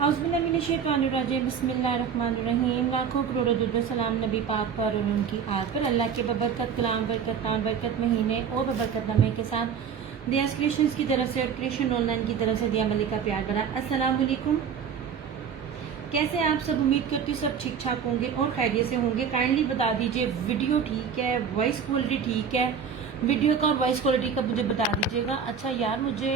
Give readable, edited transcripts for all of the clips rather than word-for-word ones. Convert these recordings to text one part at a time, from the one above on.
औज़ुबिल्लाहिमिनश्शैतानिर्रजीम बिस्मिल्लाहिर्रहमानिर्रहीम। लाखों करोड़ों दुरूद सलाम नबी पाक पर और उनकी आल पर। अल्लाह के बबरकत कलाम, बरकत नाम, बरकत महीने और बबरकत नमे के साथ दियास क्रिएशंस की तरफ से और क्रिएशन ऑनलाइन की तरफ से दिया मलिक का प्यार बना। अस्सलाम वालेकुम, कैसे आप सब? उम्मीद करती हूँ सब ठीक ठाक होंगे और खैरियत से होंगे। काइंडली बता दीजिए वीडियो ठीक है, वॉइस क्वालिटी ठीक है? वीडियो का और वॉइस क्वालिटी का मुझे बता दीजिएगा। अच्छा यार, मुझे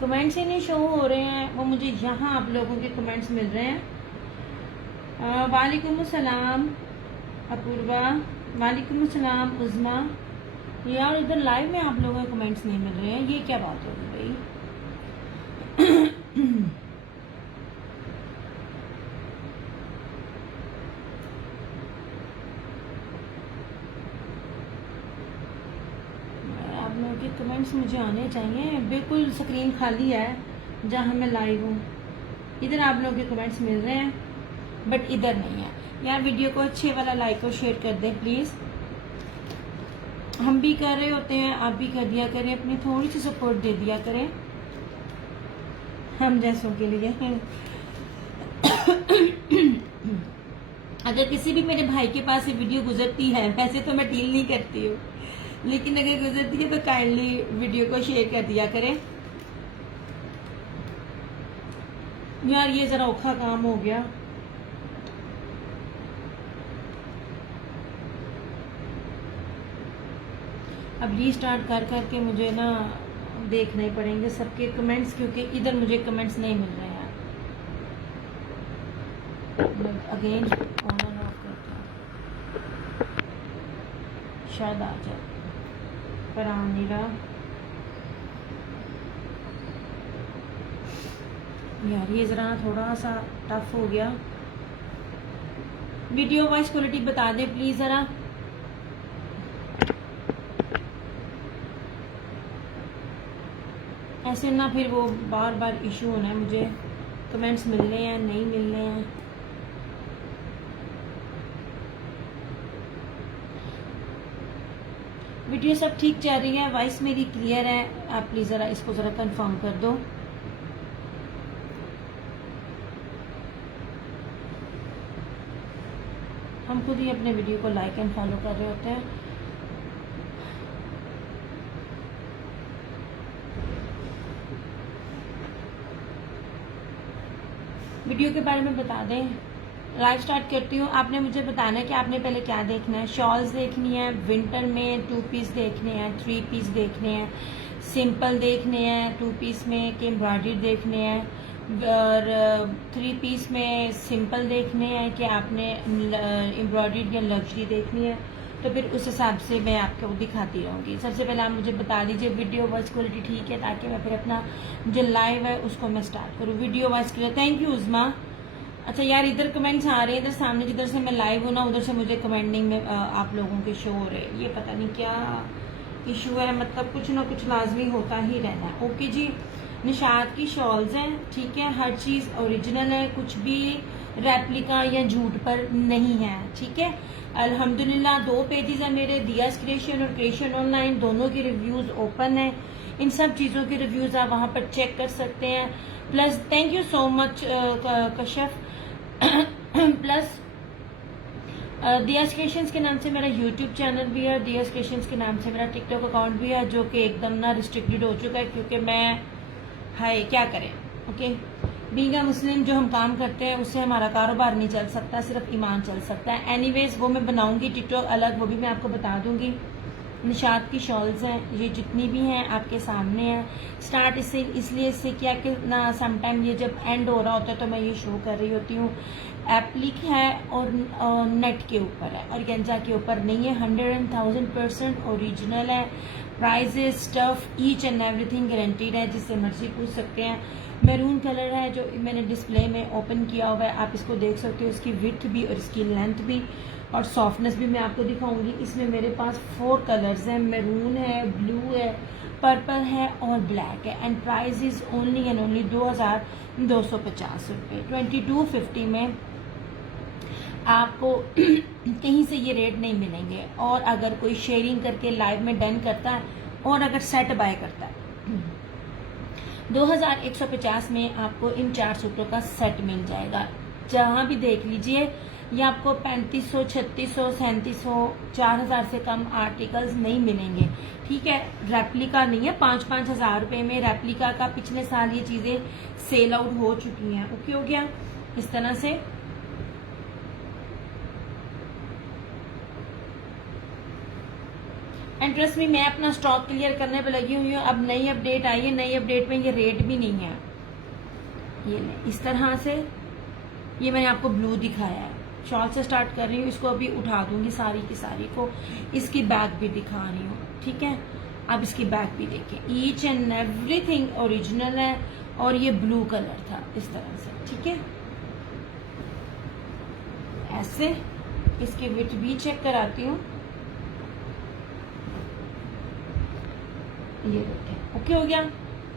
कमेंट्स ही नहीं शो हो रहे हैं, वो मुझे यहाँ आप लोगों के कमेंट्स मिल रहे हैं। वालेकुम अस्सलाम अपूर्वा, वालेकुम अस्सलाम उज़मा। यार इधर लाइव में आप लोगों के कमेंट्स नहीं मिल रहे हैं, ये क्या बात हो गई भाई? आप लोगों के कमेंट्स मुझे आने चाहिए। बिल्कुल स्क्रीन खाली है जहाँ मैं लाइव हूँ। इधर आप लोगों के कमेंट्स मिल रहे हैं बट इधर नहीं है। यार वीडियो को अच्छे वाला लाइक और शेयर कर दें प्लीज़। हम भी कर रहे होते हैं, आप भी कर दिया करें, अपनी थोड़ी सी सपोर्ट दे दिया करें हम जैसों के लिए। अगर किसी भी मेरे भाई के पास ये वीडियो गुजरती है, वैसे तो मैं डील नहीं करती हूँ, लेकिन अगर गुजरती है तो काइंडली वीडियो को शेयर कर दिया करें। यार ये जरा औखा काम हो गया। अब रीस्टार्ट कर करके मुझे ना देखने पड़ेंगे सबके कमेंट्स, क्योंकि इधर मुझे कमेंट्स नहीं मिल रहे हैं। अगेन ऑन एंड ऑफ करते हैं, शायद आ जाए, पर आ नहीं रहा। यार ये ज़रा थोड़ा सा टफ हो गया। वीडियो वॉइस क्वालिटी बता दें प्लीज़ ज़रा। ऐसे ना फिर वो बार बार इशू होना है, मुझे कमेंट्स मिलने हैं नहीं मिलने हैं। वीडियो सब ठीक चल रही है, वॉइस मेरी क्लियर है? आप प्लीज़ ज़रा इसको ज़रा कंफर्म कर दो। हम खुद ही अपने वीडियो को लाइक एंड फॉलो कर रहे होते हैं। वीडियो के बारे में बता दें। लाइव स्टार्ट करती हूँ। आपने मुझे बताना है कि आपने पहले क्या देखना है। शॉल्स देखनी है, विंटर में 2 पीस देखने हैं, 3 पीस देखने हैं, सिंपल देखने हैं 2 पीस में कि एम्ब्रॉयडरी देखने हैं, और 3 पीस में सिंपल देखने हैं कि आपने एम्ब्रॉयडरी या लग्जरी देखनी है। तो फिर उस हिसाब से मैं आपको दिखाती रहूँगी। सबसे पहले आप मुझे बता दीजिए वीडियो वॉइस क्वालिटी ठीक है, ताकि मैं फिर अपना जो लाइव है उसको मैं स्टार्ट करूँ। Video voice clear, thank you Uzma. अच्छा यार इधर कमेंट्स आ रहे हैं, इधर सामने जिधर से मैं लाइव हूँ ना उधर से मुझे कमेंटिंग में आप लोगों के शो हो रहे हैं। ये पता नहीं क्या इशू है, मतलब कुछ ना कुछ लाजमी होता ही रहना है। ओके जी, निशात की शॉल्स हैं, ठीक है, हर चीज़ ओरिजिनल है, कुछ भी रेप्लिका या झूठ पर नहीं है, ठीक है। अल्हम्दुलिल्लाह 2 पेजेस है मेरे, दियास क्रिएशन और क्रिएशन ऑनलाइन, दोनों के रिव्यूज़ ओपन है। इन सब चीज़ों के रिव्यूज़ आप वहाँ पर चेक कर सकते हैं। Plus thank you so much Kashyap. Plus diyas creations के नाम से मेरा यूट्यूब चैनल भी है, दियास क्रिएशंस के नाम से मेरा टिकटॉक अकाउंट भी है, जो कि एकदम ना रिस्ट्रिक्टेड हो चुका है, क्योंकि मैं हाय क्या करें। ओके, बीइंग अ मुस्लिम जो हम काम करते हैं उससे हमारा कारोबार नहीं चल सकता, सिर्फ ईमान चल सकता है। एनीवेज वो मैं बनाऊंगी टिकटॉक अलग, वो भी मैं आपको बता दूंगी। निशात की शॉल्स हैं, ये जितनी भी हैं आपके सामने हैं। स्टार्ट इसलिए किया कि ना समटाइम ये जब एंड हो रहा होता है तो मैं ये शो कर रही होती हूँ। एप्लिक है और नेट के ऊपर है, और गेंजा के ऊपर नहीं है। 100,000% ओरिजिनल है। Prices, stuff, each and everything guaranteed है, जिससे मर्जी पूछ सकते हैं। मैरून कलर है जो मैंने डिस्प्ले में ओपन किया हुआ है, आप इसको देख सकते हो, इसकी विड्थ भी और इसकी लेंथ भी और सॉफ्टनेस भी मैं आपको दिखाऊंगी। इसमें मेरे पास 4 कलर्स हैं, मैरून है, ब्लू है, पर्पल है और ब्लैक है। And price is only and only 2,250 रुपये। 2250 में आपको कहीं से ये रेट नहीं मिलेंगे। और अगर कोई शेयरिंग करके लाइव में डन करता है और अगर सेट बाय करता है 2150 में आपको इन 4 सूटों का सेट मिल जाएगा। जहाँ भी देख लीजिए ये आपको 3500, 3600, 3700, 4000 से कम आर्टिकल्स नहीं मिलेंगे। ठीक है, रेप्लिका नहीं है। 5-5 हजार रुपए में रेप्लिका का पिछले साल ये चीजें सेल आउट हो चुकी हैं। ओके हो गया इस तरह से। एंड ट्रस्ट मी, मैं अपना स्टॉक क्लियर करने पे लगी हुई हूँ। अब नई अपडेट आई है, नई अपडेट में ये रेट भी नहीं है। ये इस तरह से, ये मैंने आपको ब्लू दिखाया है। शॉल से स्टार्ट कर रही हूँ, इसको अभी उठा दूंगी सारी की सारी को। इसकी बैक भी दिखा रही हूँ। ठीक है, अब इसकी बैक भी देखें। ईच एंड एवरीथिंग ओरिजिनल है और ये ब्लू कलर था इस तरह से। ठीक है, ऐसे इसकी विड्थ भी चेक कराती हूँ। ये देखें, ओके हो गया।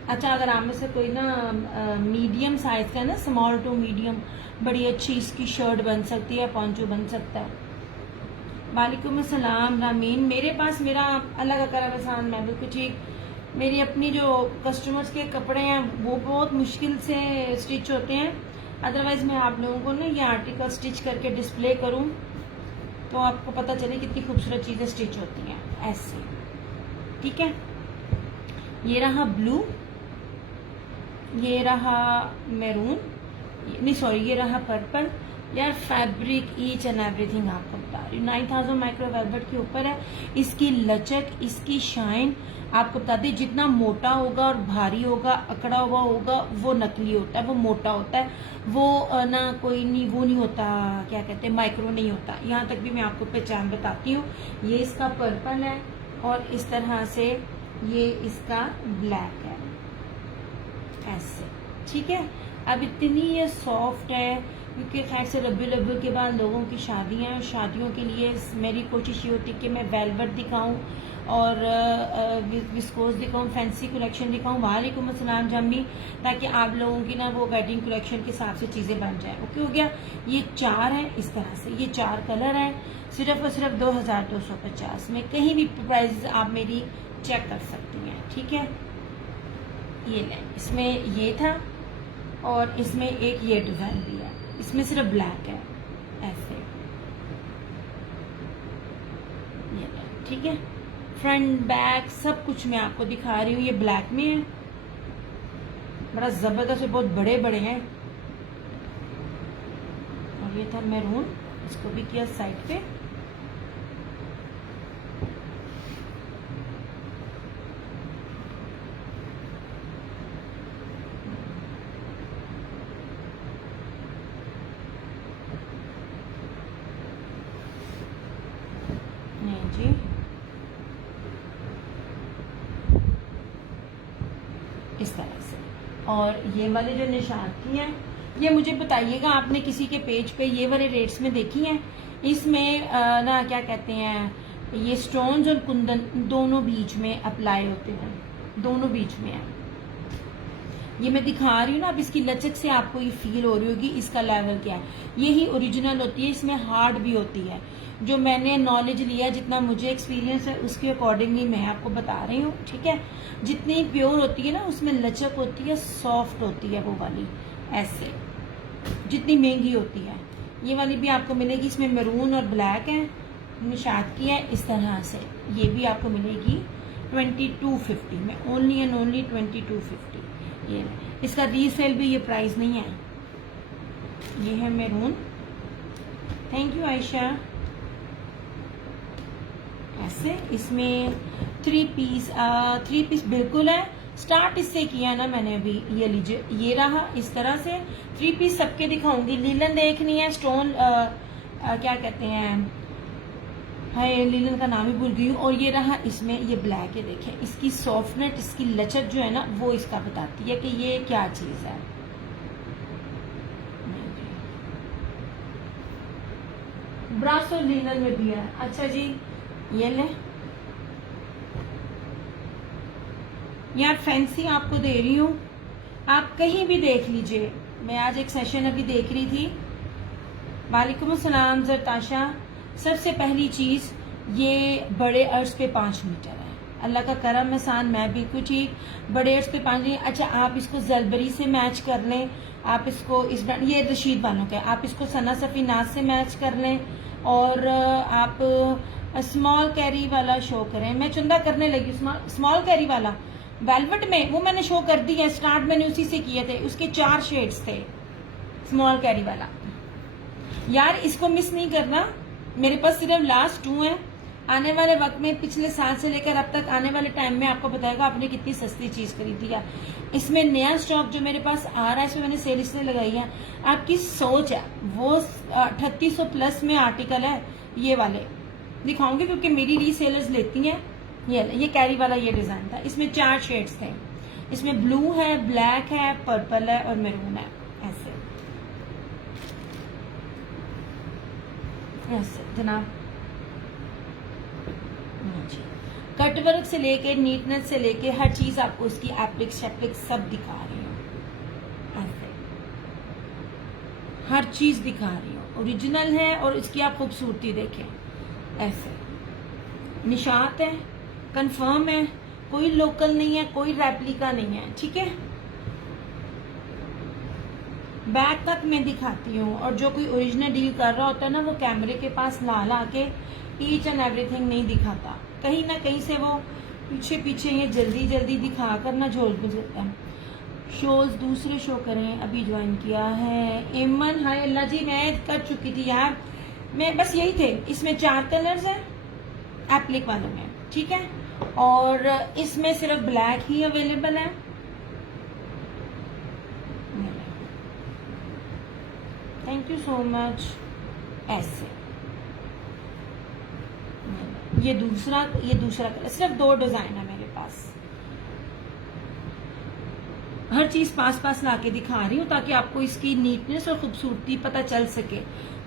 अच्छा, अगर आप में से कोई ना मीडियम साइज का ना, स्मॉल टू मीडियम, बड़ी अच्छी इसकी शर्ट बन सकती है, पॉन्चो बन सकता है। वालेकुम अस्सलाम रामीन। मेरे पास मेरा अलग अकरासान मैं बिल्कुल ठीक। मेरी अपनी जो कस्टमर्स के कपड़े हैं वो बहुत मुश्किल से स्टिच होते हैं। अदरवाइज मैं आप लोगों को ना ये आर्टिकल स्टिच करके डिस्प्ले करूं तो आपको पता चले कितनी खूबसूरत चीजें स्टिच होती हैं ऐसे। ठीक है, ये रहा ब्लू, ये रहा मैरून, नहीं सॉरी, ये रहा पर्पल। यार फैब्रिक ईच एंड एवरीथिंग आपको बता रही हूँ। 9000 माइक्रो वेलवेट के ऊपर है। इसकी लचक, इसकी शाइन आपको बता दी। जितना मोटा होगा और भारी होगा, अकड़ा हुआ होगा, वो नकली होता है, वो मोटा होता है, वो ना कोई नहीं, वो नहीं होता, क्या कहते हैं, माइक्रो नहीं होता। यहाँ तक भी मैं आपको पहचान बताती हूँ। ये इसका पर्पल है और इस तरह से ये इसका ब्लैक है ऐसे। ठीक है, अब इतनी ये सॉफ्ट है क्योंकि खैर से रबी अव्वल के बाद लोगों की शादियां हैं और शादियों के लिए मेरी कोशिश ये होती है कि मैं वेलवेट दिखाऊं और विस्कोस दिखाऊं, फैंसी कलेक्शन दिखाऊं। वालेकुम अस्सलाम जम्मी, ताकि आप लोगों की ना वो वेडिंग कलेक्शन के हिसाब से चीज़ें बन जाए। ओके हो गया। ये 4 है इस तरह से, ये 4 कलर है सिर्फ और सिर्फ 2250 में। कहीं भी प्राइस आप मेरी चेक कर सकती हैं। ठीक है, ये लें, इसमें ये था और इसमें एक ये डिजाइन भी है, इसमें सिर्फ ब्लैक है ऐसे। ये लें, ठीक है, फ्रंट बैक सब कुछ मैं आपको दिखा रही हूँ। ये ब्लैक में है, बड़ा जबरदस्त, बहुत बड़े बड़े हैं। और ये था मैरून, इसको भी किया साइड पे। जी इस तरह से। और ये वाले जो निशान की हैं, ये मुझे बताइएगा आपने किसी के पेज पे ये वाले रेट्स में देखी हैं? इसमें ना क्या कहते हैं, ये स्टोन्स और कुंदन दोनों बीच में अप्लाई होते हैं, दोनों बीच में है। ये मैं दिखा रही हूँ ना, अब इसकी लचक से आपको ये फील हो रही होगी इसका लेवल क्या है। यही ओरिजिनल होती है, इसमें हार्ड भी होती है। जो मैंने नॉलेज लिया, जितना मुझे एक्सपीरियंस है, उसके अकॉर्डिंगली मैं आपको बता रही हूँ। ठीक है, जितनी प्योर होती है ना उसमें लचक होती है, सॉफ्ट होती है वो वाली ऐसे। जितनी महंगी होती है ये वाली भी आपको मिलेगी। इसमें मैरून और ब्लैक है, निशात की है इस तरह से। ये भी आपको मिलेगी 2250 में, ओनली एंड ओनली 2250। ये इसका रीसेल भी ये प्राइस नहीं है। ये है मैरून। Thank you Ayesha. ऐसे इसमें 3 पीस बिल्कुल है। स्टार्ट इससे किया ना मैंने अभी। ये लीजिए, ये रहा इस तरह से। 3 पीस सबके दिखाऊंगी। लीलन देखनी है, स्टोन क्या कहते हैं, हाय लीलन का नाम ही भूल गई हूँ। और ये रहा इसमें ये ब्लैक है, देखें इसकी सॉफ्टनेस, इसकी लचक जो है ना वो इसका बताती है कि ये क्या चीज है। ब्रासो लीलन में भी है। अच्छा जी, ये ले यार, फैंसी आपको दे रही हूँ, आप कहीं भी देख लीजिए। मैं आज एक सेशन अभी देख रही थी। वालेकुम अस्सलाम जरताशा। सबसे पहली चीज, ये बड़े अर्ज पे 5 मीटर है अल्लाह का करम एहसान, मैं बिल्कुल ठीक। बड़े अर्ज पे 5। अच्छा, आप इसको जलबरी से मैच कर लें, आप इसको इस ब्रांड, ये रशीद वालों का है, आप इसको सना सफीनाज से मैच कर लें, और आप स्मॉल कैरी वाला शो करें। मैं चुंदा करने लगी स्मॉल कैरी वाला वेलवेट में, वो मैंने शो कर दी है, स्टार्ट मैंने उसी से किए थे, उसके 4 शेड्स थे स्मॉल कैरी वाला। यार इसको मिस नहीं करना, मेरे पास सिर्फ लास्ट 2 है। आने वाले वक्त में पिछले साल से लेकर अब तक आने वाले टाइम में आपको बताएगा आपने कितनी सस्ती चीज खरीदी है। इसमें नया स्टॉक जो मेरे पास आ रहा है, इसमें मैंने सेल इसलिए लगाई है, आपकी सोच है वो 3800 प्लस में आर्टिकल है, ये वाले दिखाऊंगी क्योंकि मेरी रीसेलर्स लेती हैं। ये कैरी वाला ये डिजाइन था, इसमें 4 शेड्स थे, इसमें ब्लू है, ब्लैक है, पर्पल है और मैरून है। ऐसे जनाब, कट वर्क से लेके नीटनेस से लेके हर चीज आपको उसकी एप्लिक्स शैप्लिक्स सब दिखा रही हूँ, ऐसे हर चीज दिखा रही हूँ, ओरिजिनल है और इसकी आप खूबसूरती देखें। ऐसे निशात है, कंफर्म है, कोई लोकल नहीं है, कोई रेप्लिका नहीं है, ठीक है। बैक तक मैं दिखाती हूँ, और जो कोई ओरिजिनल डील कर रहा होता है ना, वो कैमरे के पास ला के ईच एंड एवरीथिंग नहीं दिखाता, कहीं ना कहीं से वो पीछे पीछे ये जल्दी जल्दी दिखा कर ना झोल बुझता है। शोज दूसरे शो करें, अभी ज्वाइन किया है इमन। हाय अल्लाह जी, मैं कर चुकी थी यार, मैं बस यही थे। इसमें 4 कलर्स हैं एप्लिक वालों में, ठीक है, और इसमें सिर्फ ब्लैक ही अवेलेबल है। Thank you so much. ऐसे ये दूसरा कलर, सिर्फ 2 डिजाइन है मेरे पास। हर चीज पास ला के दिखा रही हूँ ताकि आपको इसकी नीटनेस और खूबसूरती पता चल सके।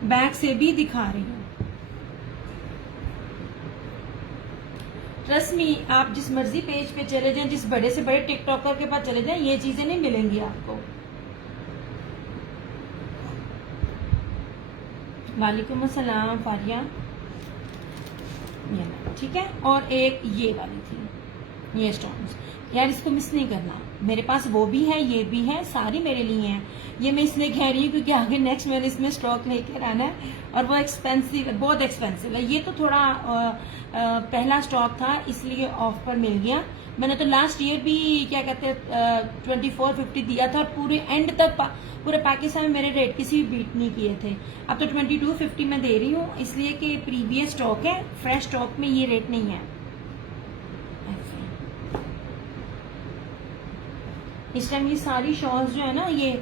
बैक से भी दिखा रही हूँ। ट्रस्ट मी, आप जिस मर्जी पेज पे चले जाएं, जिस बड़े से बड़े टिकटॉकर के पास चले जाएं, ये चीजें नहीं मिलेंगी आपको। वालेकुम अस्सलाम फारिया, ठीक है। और एक ये वाली थी, ये स्टोन्स, यार इसको मिस नहीं करना। मेरे पास वो भी है, ये भी है, सारी मेरे लिए हैं। ये मैं इसलिए कह रही हूँ क्योंकि आगे नेक्स्ट मैंने इसमें स्टॉक लेकर आना है, और वो एक्सपेंसिव, बहुत एक्सपेंसिव है। ये तो थोड़ा पहला स्टॉक था इसलिए ऑफ पर मिल गया। मैंने तो लास्ट ईयर भी क्या कहते हैं 2450 दिया था, और पूरे एंड तक पूरे पाकिस्तान में मेरे रेट किसी भी बीट नहीं किए थे। अब तो 2250 में दे रही हूँ, इसलिए कि प्रीवियस स्टॉक है, फ्रेश स्टॉक में ये रेट नहीं है। इस टाइम ये सारी शॉल्स जो है ना, ये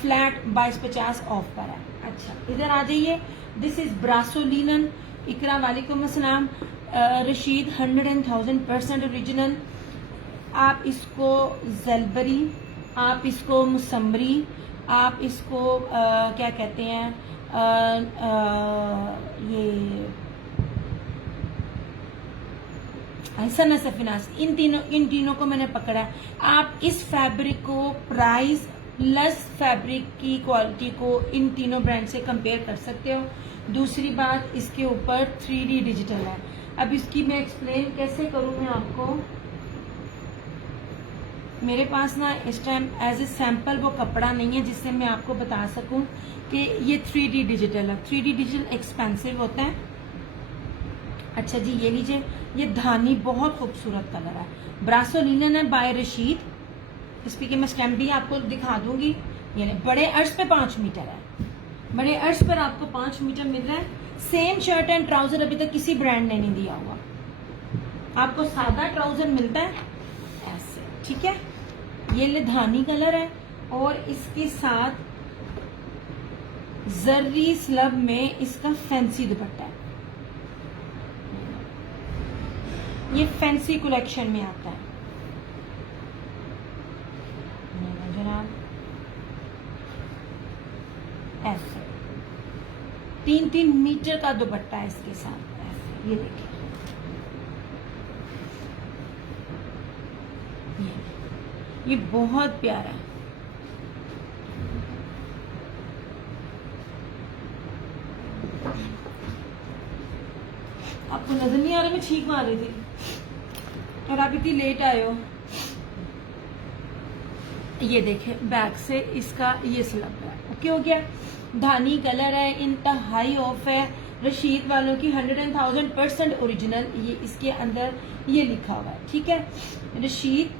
फ्लैट 2250 ऑफ पर है। अच्छा, इधर आ जाइए। दिस इज ब्रासो लीलन। इकरा वालेकुम अस्सलाम। रशीद 100,000% ओरिजिनल। आप इसको जलबरी, आप इसको मुसम्मरी, आप इसको क्या कहते हैं ये सना सफिनास, इन तीनों को मैंने पकड़ा है। आप इस फैब्रिक को प्राइस प्लस फैब्रिक की क्वालिटी को इन तीनों ब्रांड से कंपेयर कर सकते हो। दूसरी बात, इसके ऊपर 3D डिजिटल है। अब इसकी मैं एक्सप्लेन कैसे करूं मैं आपको। मेरे पास ना इस टाइम एज ए सैंपल वो कपड़ा नहीं है जिससे मैं आपको बता सकूं कि ये 3D डिजिटल है। 3D डिजिटल एक्सपेंसिव होता है। अच्छा जी, ये लीजिए, ये धानी बहुत खूबसूरत कलर है, ब्रासो लिनन है बाय रशीद। इस पे की मैं स्टैम्प भी आपको दिखा दूंगी। ये बड़े अर्ज पे 5 मीटर है, बड़े अर्ज पर आपको 5 मीटर मिल रहा है। सेम शर्ट एंड ट्राउजर अभी तक किसी ब्रांड ने नहीं दिया हुआ। आपको सादा ट्राउजर मिलता है ऐसे, ठीक है। ये ले धानी कलर है, और इसके साथ जर्री स्लब में इसका फैंसी दुपट्टा है। ये फैंसी कलेक्शन में आता है जनाब। ऐसे 3-3 मीटर का दुपट्टा है इसके साथ। ऐसे ये देखिए, ये बहुत प्यारा है। आपको नजर नहीं आ रहा, मैं छींक मार रही थी। और आप इतनी लेट आए हो। ये देखें बैक से इसका ये स्लब है, ओके हो गया। धानी कलर है, इंतहाई ऑफ है, रशीद वालों की 100,000% ओरिजिनल, ये इसके अंदर ये लिखा हुआ है, ठीक है। रशीद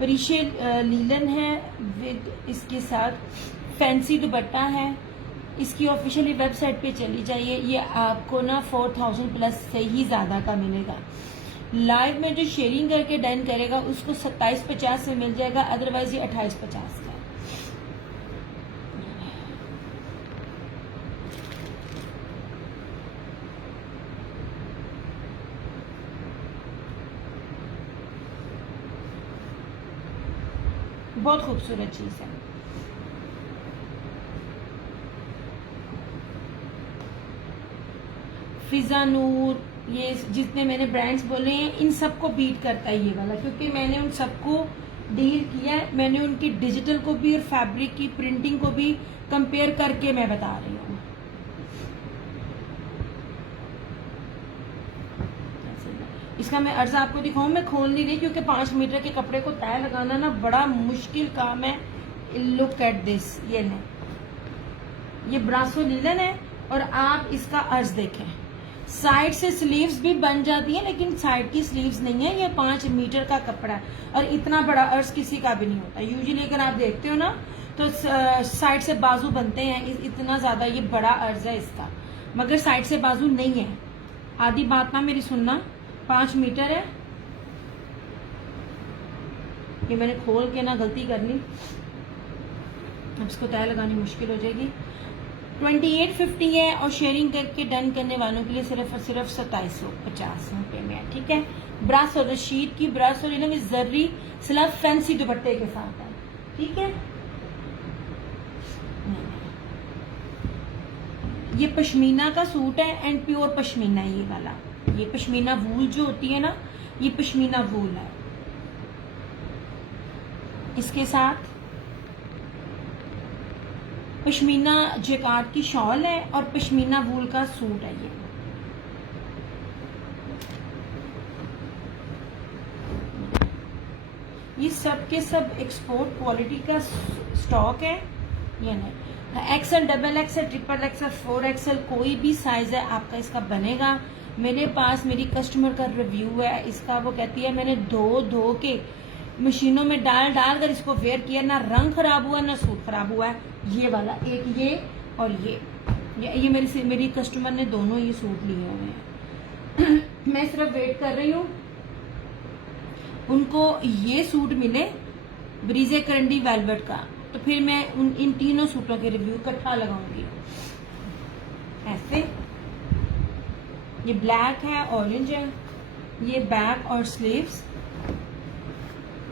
परिशे लीलन है विद इसके साथ फैंसी दुपट्टा है। इसकी ऑफिशियली वेबसाइट पे चली जाइए, ये आपको ना 4,000+ से ही ज्यादा का मिलेगा। लाइव में जो शेयरिंग करके डन करेगा उसको 2750 में मिल जाएगा, अदरवाइज ये 2850 का है। बहुत खूबसूरत चीज है। फिजा नूर, ये जितने मैंने ब्रांड्स बोले हैं इन सबको बीट करता है ये वाला, क्योंकि मैंने उन सबको डील किया है। मैंने उनकी डिजिटल को भी और फैब्रिक की प्रिंटिंग को भी कंपेयर करके मैं बता रही हूँ। इसका मैं अर्ज आपको दिखाऊं, मैं खोल नहीं रही क्योंकि 5 मीटर के कपड़े को तय लगाना ना बड़ा मुश्किल काम है। लुक एट दिस, ये है, ये ब्रासो लीलन है और आप इसका अर्ज देखें। साइड से स्लीव्स भी बन जाती है, लेकिन साइड की स्लीव्स नहीं है। ये 5 मीटर का कपड़ा है और इतना बड़ा अर्ज किसी का भी नहीं होता। यूजुअली अगर आप देखते हो ना तो साइड से बाजू बनते हैं, इतना ज्यादा ये बड़ा अर्ज है इसका, मगर साइड से बाजू नहीं है। आधी बात ना मेरी सुनना, 5 मीटर है। ये मैंने खोल के ना गलती कर ली, अब इसको तय लगानी मुश्किल हो जाएगी। 2850 है और शेयरिंग करके डन करने वालों के लिए सिर्फ और सिर्फ 2750 रुपए में है, ठीक है। ब्रास और रशीद की ब्रास और जर्री स्लब फैंसी दुपट्टे के साथ है, ठीक है। ये पश्मीना का सूट है एंड प्योर पश्मीना है ये वाला। ये पश्मीना वूल जो होती है ना, ये पश्मीना वूल है। इसके साथ पश्मीना जैकार्ड की शॉल है और पश्मीना वूल का सूट है ये सब के सब एक्सपोर्ट क्वालिटी का स्टॉक है। ये नहीं, XL, double XL, triple XL, 4XL कोई भी साइज है आपका इसका बनेगा। मेरे पास मेरी कस्टमर का रिव्यू है इसका, वो कहती है मैंने धो के मशीनों में डाल कर इसको वेयर किया, ना रंग खराब हुआ ना सूट खराब हुआ है। ये वाला एक, ये और ये मेरी कस्टमर ने दोनों ये सूट लिए हुए हैं। मैं सिर्फ वेट कर रही हूँ उनको ये सूट मिले ब्रीजे करंडी वेलवेट का, तो फिर मैं इन तीनों सूटों के रिव्यू इकट्ठा लगाऊंगी। ऐसे ये ब्लैक है, ऑरेंज है, ये बैक और स्लीव्स।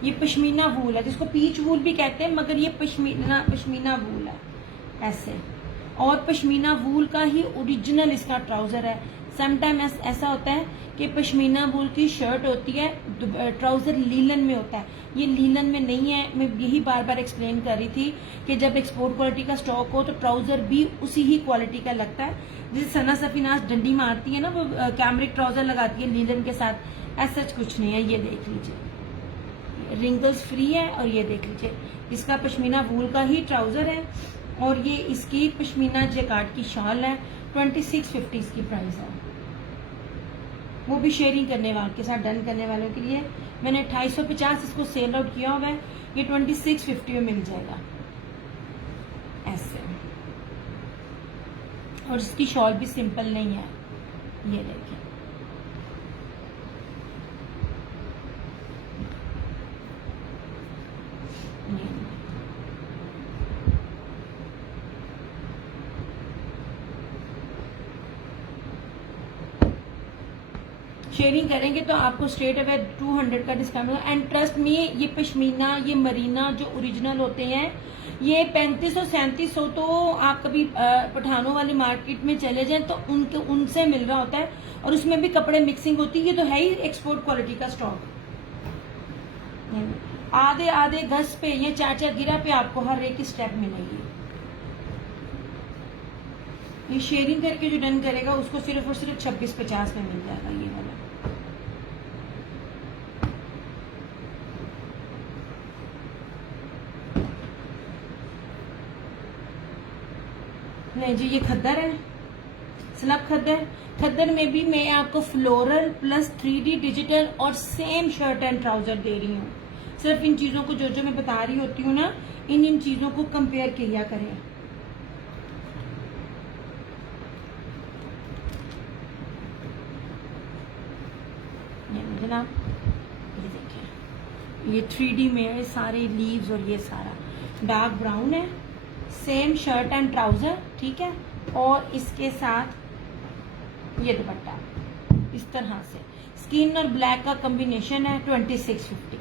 ये पश्मीना वूल है जिसको पीच वूल भी कहते हैं, मगर ये पश्मीना वूल है ऐसे। और पश्मीना वूल का ही ओरिजिनल इसका ट्राउजर है। समटाइम ऐसा होता है कि पश्मीना वूल की शर्ट होती है, ट्राउजर लीलन में होता है, ये लीलन में नहीं है। मैं यही बार बार एक्सप्लेन कर रही थी कि जब एक्सपोर्ट क्वालिटी का स्टॉक हो तो ट्राउजर भी उसी ही क्वालिटी का लगता है। जैसे सना सफीनाज डंडी मारती है ना, वो कैमरिक ट्राउजर लगाती है लीलन के साथ, ऐसा कुछ नहीं है। ये देख लीजिए, रिंकल्स फ्री है। और ये देख लीजिए, इसका पश्मीना वूल का ही ट्राउजर है और ये इसकी पश्मीना जैकार्ड की शॉल है। 2650 इसकी प्राइस है, वो भी शेयरिंग करने वाले के साथ डन करने वालों के लिए। मैंने 2850 इसको सेल आउट किया हुआ है, ये 2650 में मिल जाएगा ऐसे। और इसकी शॉल भी सिंपल नहीं है, ये देखें। शेयरिंग करेंगे तो आपको स्ट्रेट अवे 200 का डिस्काउंट होगा। एंड ट्रस्ट मी, ये पश्मीना, ये मरीना जो ओरिजिनल होते हैं, ये 3500-3700 तो आप कभी पठानों वाली मार्केट में चले जाएं तो उनसे मिल रहा होता है, और उसमें भी कपड़े मिक्सिंग होती है। ये तो है ही एक्सपोर्ट क्वालिटी का स्टॉक। आधे गज पे, ये 4 गिरा पे आपको हर एक स्टेप मिलेगी। ये शेयरिंग करके जो डन करेगा उसको सिर्फ और सिर्फ 2650 में मिल जाएगा ये वाला। नहीं जी, ये खद्दर है, स्लब खद्दर। खद्दर में भी मैं आपको फ्लोरल प्लस 3D डिजिटल और सेम शर्ट एंड ट्राउजर दे रही हूँ। सिर्फ इन चीजों को जो जो मैं बता रही होती हूँ ना, इन चीजों को कंपेयर किया करें। जनाब ये देखिए, ये 3D में है सारे लीव्स और ये सारा डार्क ब्राउन है, सेम शर्ट एंड ट्राउजर, ठीक है। और इसके साथ ये दुपट्टा इस तरह से स्किन और ब्लैक का कॉम्बिनेशन है 2650।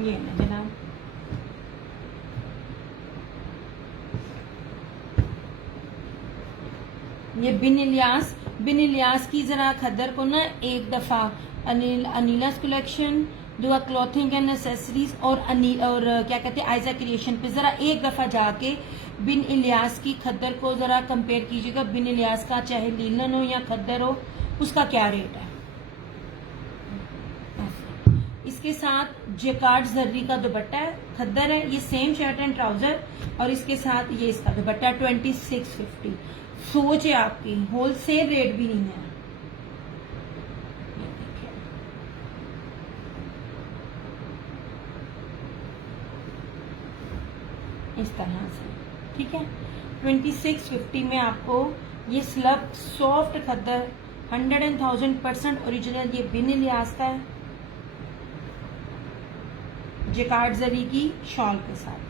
ये है जनाब, ये बिन इलियास की जरा खद्दर को ना एक दफा अनीलास कलेक्शन, दुआ क्लॉथिंग एंड एसेसरीज और क्या कहते हैं आयजा क्रिएशन पे जरा एक दफा जाके बिन इलियास की खद्दर को जरा कंपेयर कीजिएगा। बिन इलियास का चाहे लीलन हो या खद्दर हो, उसका क्या रेट है। इसके साथ जेकार्ड जर्री का दुपट्टा है, खद्दर है, ये सेम शर्ट एंड ट्राउजर और इसके साथ ये इसका दुपट्टा 2650। सोच है आपकी, होलसेल रेट भी नहीं है। इस तरह से, ठीक है। 2650 में आपको ये स्लब सॉफ्ट खद्दर 100,000% ओरिजिनल, ये बिन इलियास का है, जेकार्ड जरी की शॉल के साथ।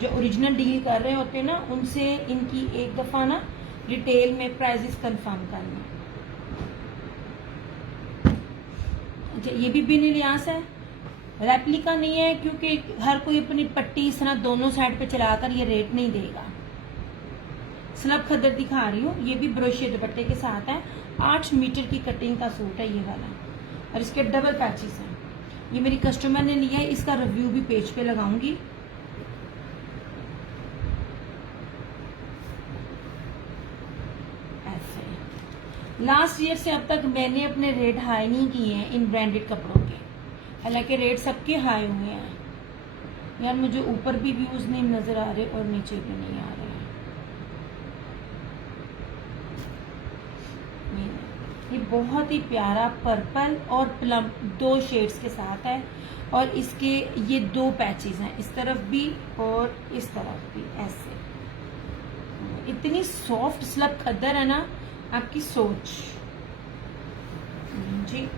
जो ओरिजिनल डील कर रहे होते हैं ना, उनसे इनकी एक दफा ना रिटेल में प्राइसेस कंफर्म करना। अच्छा, ये भी बिन इलियास है, रेप्लिका नहीं है, क्योंकि हर कोई अपनी पट्टी इस तरह दोनों साइड पे चलाकर ये रेट नहीं देगा। स्लब खद्दर दिखा रही हूँ, ये भी ब्रोशिया दुपट्टे के साथ है, 8 मीटर की कटिंग का सूट है ये वाला, और इसके डबल पैचेस हैं। ये मेरी कस्टमर ने लिया है, इसका रिव्यू भी पेज पे लगाऊंगी। ऐसे लास्ट ईयर से अब तक मैंने अपने रेट हाई नहीं किए हैं इन ब्रांडेड कपड़ों के, हालांकि रेट सबके हाई हुए हैं यार। मुझे ऊपर भी व्यूज नहीं नजर आ रहे और नीचे भी नहीं आ रहे। ये बहुत ही प्यारा पर्पल और प्लम 2 शेड्स के साथ है, और इसके ये 2 पैचेस हैं, इस तरफ भी और इस तरफ भी। ऐसे इतनी सॉफ्ट स्लब खद्दर है ना, आपकी सोच जी।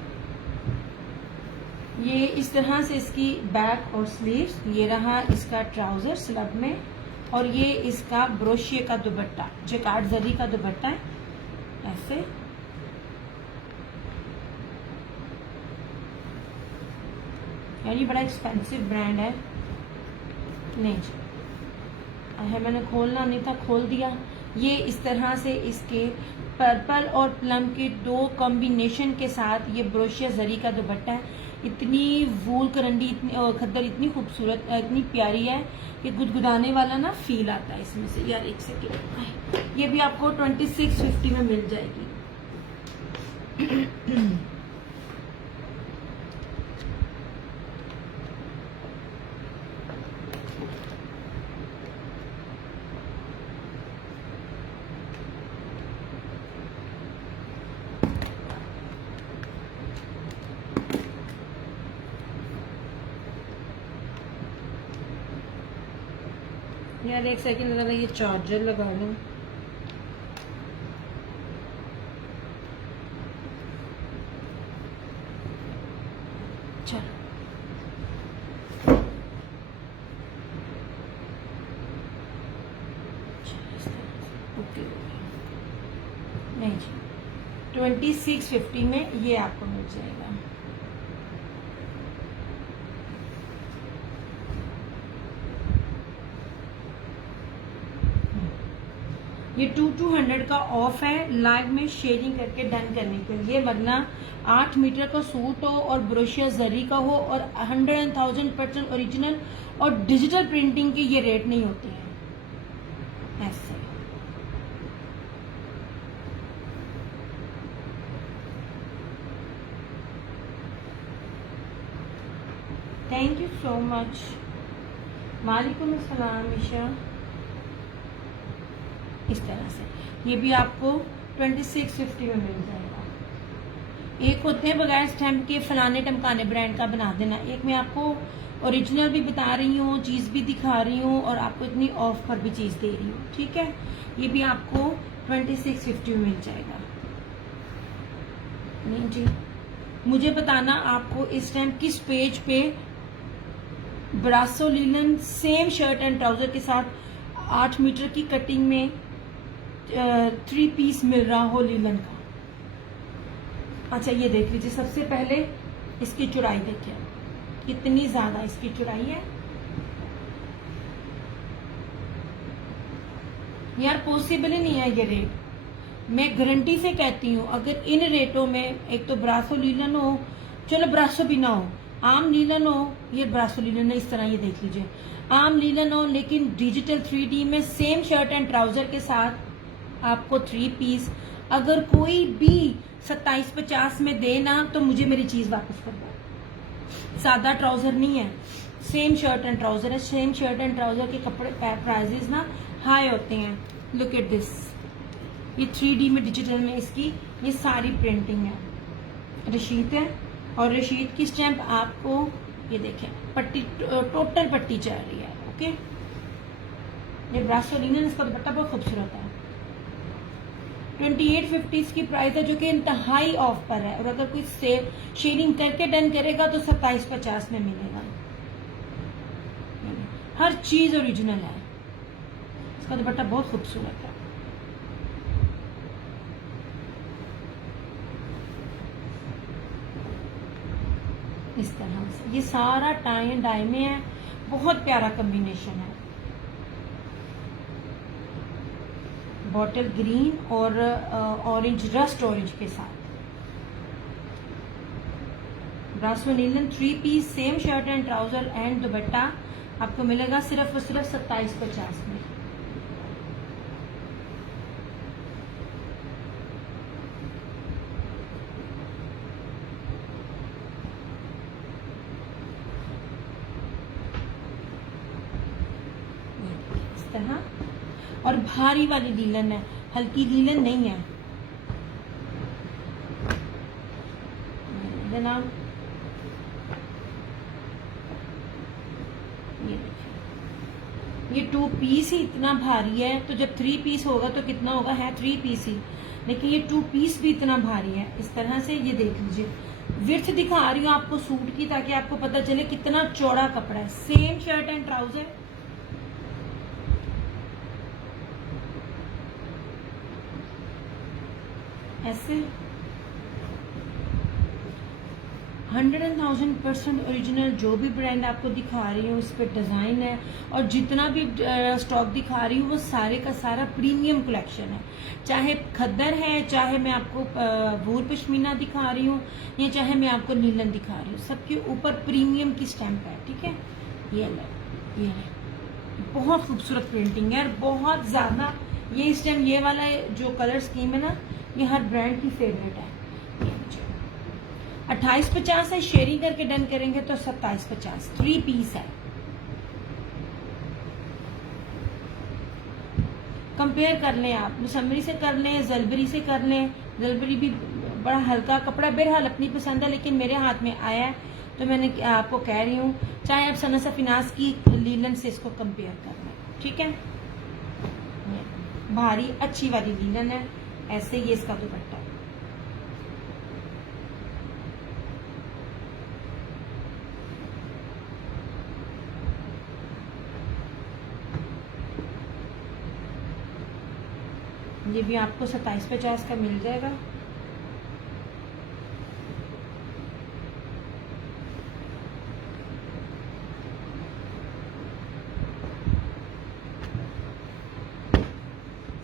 ये इस तरह से इसकी बैक और स्लीव्स, ये रहा इसका ट्राउजर स्लब में, और ये इसका ब्रोशिया का दुपट्टा, जेकार्ड जरी का दुपट्टा है ऐसे। यार ये बड़ा एक्सपेंसिव ब्रांड है, नहीं जी है, मैंने खोलना नहीं था, खोल दिया। ये इस तरह से इसके पर्पल और प्लम के 2 कॉम्बिनेशन के साथ ये ब्रोशिया जरी का दुपट्टा है। इतनी वूल करंडी, इतनी खद्दर इतनी खूबसूरत, इतनी प्यारी है कि गुदगुदाने वाला ना फील आता है इसमें से। यार एक सेकेंड, ये भी आपको 2650 में मिल जाएगी। यार एक सेकंड लगा, ये चार्जर लगा लूं। चलो ओके, नहीं जी 2650 में ये आपको मिल जाएगा। ये 200 का ऑफ है, लाइव में शेयरिंग करके डन करने के लिए, वरना 8 मीटर का सूट हो और ब्रोशिया जरी का हो और 100,000% ओरिजिनल और डिजिटल प्रिंटिंग के ये रेट नहीं होते हैं ऐसे। Thank you so much. वालेकुम अस्सलाम ईशा। इस तरह से ये भी आपको 2650 में मिल जाएगा। एक होते हैं बगैर स्टैम्प के फलाने टमकाने ब्रांड का बना देना, एक मैं आपको ओरिजिनल भी बता रही हूँ, चीज़ भी दिखा रही हूँ और आपको इतनी ऑफ पर भी चीज़ दे रही हूँ। ठीक है, ये भी आपको 2650 में मिल जाएगा। नहीं जी, मुझे बताना आपको इस टाइम किस पेज पे ब्रासो linen same shirt and trouser के साथ 8 मीटर की कटिंग में 3 पीस मिल रहा हो लीलन का। अच्छा ये देख लीजिए, सबसे पहले इसकी चौड़ाई देखिए, कितनी ज्यादा इसकी चौड़ाई है यार। पॉसिबल ही नहीं है ये रेट, मैं गारंटी से कहती हूँ। अगर इन रेटों में एक तो ब्रासो लीलन हो, चलो ब्रासो भी ना हो, आम लीलन हो, ये ब्रासो लीलन है, इस तरह ये देख लीजिए, आम लीलन हो लेकिन डिजिटल 3D में सेम शर्ट एंड ट्राउजर के साथ आपको 3 पीस, अगर कोई भी 2750 में दे ना तो मुझे मेरी चीज वापस कर दो। सादा ट्राउजर नहीं है, सेम शर्ट एंड ट्राउजर है। सेम शर्ट एंड ट्राउजर के कपड़े प्राइजेस ना हाई होते हैं। लुक एट दिस, ये 3D में डिजिटल में इसकी ये सारी प्रिंटिंग है, रशीद है और रशीद की स्टैंप आपको ये देखें, पट्टी टोटल पट्टी चल रही है। ओके, ये ब्रासो लिनन, इसका दुपट्टा बहुत खूबसूरत है। 2850 इसकी प्राइस है, जो कि इंतहाई ऑफ पर है। और अगर कोई शेयरिंग करके डन करेगा तो 2750 में मिलेगा। हर चीज ओरिजिनल है, इसका दुपट्टा बहुत खूबसूरत है। इस तरह से ये सारा टाई एंड डाई में है, बहुत प्यारा कॉम्बिनेशन है। बॉटल ग्रीन और ऑरेंज, रस्ट ऑरेंज के साथ। ब्रासो नीलन 3 piece same shirt and trouser and dupatta आपको मिलेगा सिर्फ और सिर्फ 2750 में। इस तरह, और भारी वाली लीलन है, हल्की लीलन नहीं है। जनाब ये देखिए, ये 2 पीस ही इतना भारी है, तो जब 3 पीस होगा तो कितना होगा, है 3 पीस ही, लेकिन ये 2 पीस भी इतना भारी है। इस तरह से ये देख लीजिए, विड्थ दिखा रही हूँ आपको सूट की, ताकि आपको पता चले कितना चौड़ा कपड़ा है। सेम शर्ट एंड ट्राउजर, ऐसे 100,000% ओरिजिनल जो भी ब्रांड आपको दिखा रही हूँ, इस पे डिजाइन है और जितना भी स्टॉक दिखा रही हूँ वो सारे का सारा प्रीमियम कलेक्शन है। चाहे खद्दर है, चाहे मैं आपको वूल पश्मीना दिखा रही हूँ, या चाहे मैं आपको नीलन दिखा रही हूँ, सबके ऊपर प्रीमियम की स्टैंप है। ठीक है, ये है बहुत खूबसूरत प्रिंटिंग है, बहुत ज्यादा। ये इस टाइम ये वाला जो कलर स्कीम है ना, ये हर ब्रांड की फेवरेट है। 2850 है, शेयरिंग करके डन करेंगे तो 2750, 3 पीस है। कंपेयर कर लें आप, मुसम्मरी से कर लें, जलबरी से कर लें। जलबरी भी बड़ा हल्का कपड़ा, बहरहाल अपनी पसंद है, लेकिन मेरे हाथ में आया है तो मैंने आपको कह रही हूँ, चाहे आप सना सफिनास की लीलन से इसको कंपेयर कर लें। ठीक है, भारी अच्छी वाली लीलन है। ऐसे ये इसका दुपट्टा है। ये भी आपको 2750 का मिल जाएगा।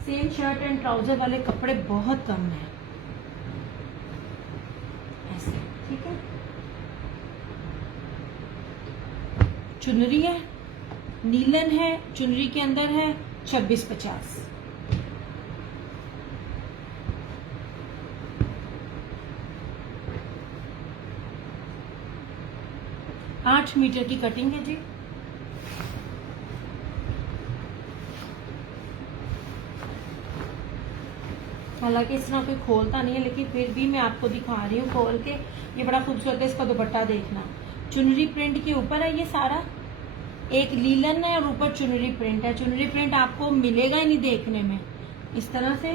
सेम शर्ट एंड ट्राउजर वाले कपड़े बहुत कम हैं ऐसे। ठीक है, चुनरी है, नीलन है, चुनरी के अंदर है 2650। 8 मीटर की कटिंग है जी। हालांकि इस तरह कोई खोलता नहीं है, लेकिन फिर भी मैं आपको दिखा रही हूँ खोल के। ये बड़ा खूबसूरत है, इसका दुपट्टा देखना, चुनरी प्रिंट के ऊपर है ये सारा, एक लीलन है और ऊपर चुनरी प्रिंट है। चुनरी प्रिंट आपको मिलेगा ही नहीं देखने में। इस तरह से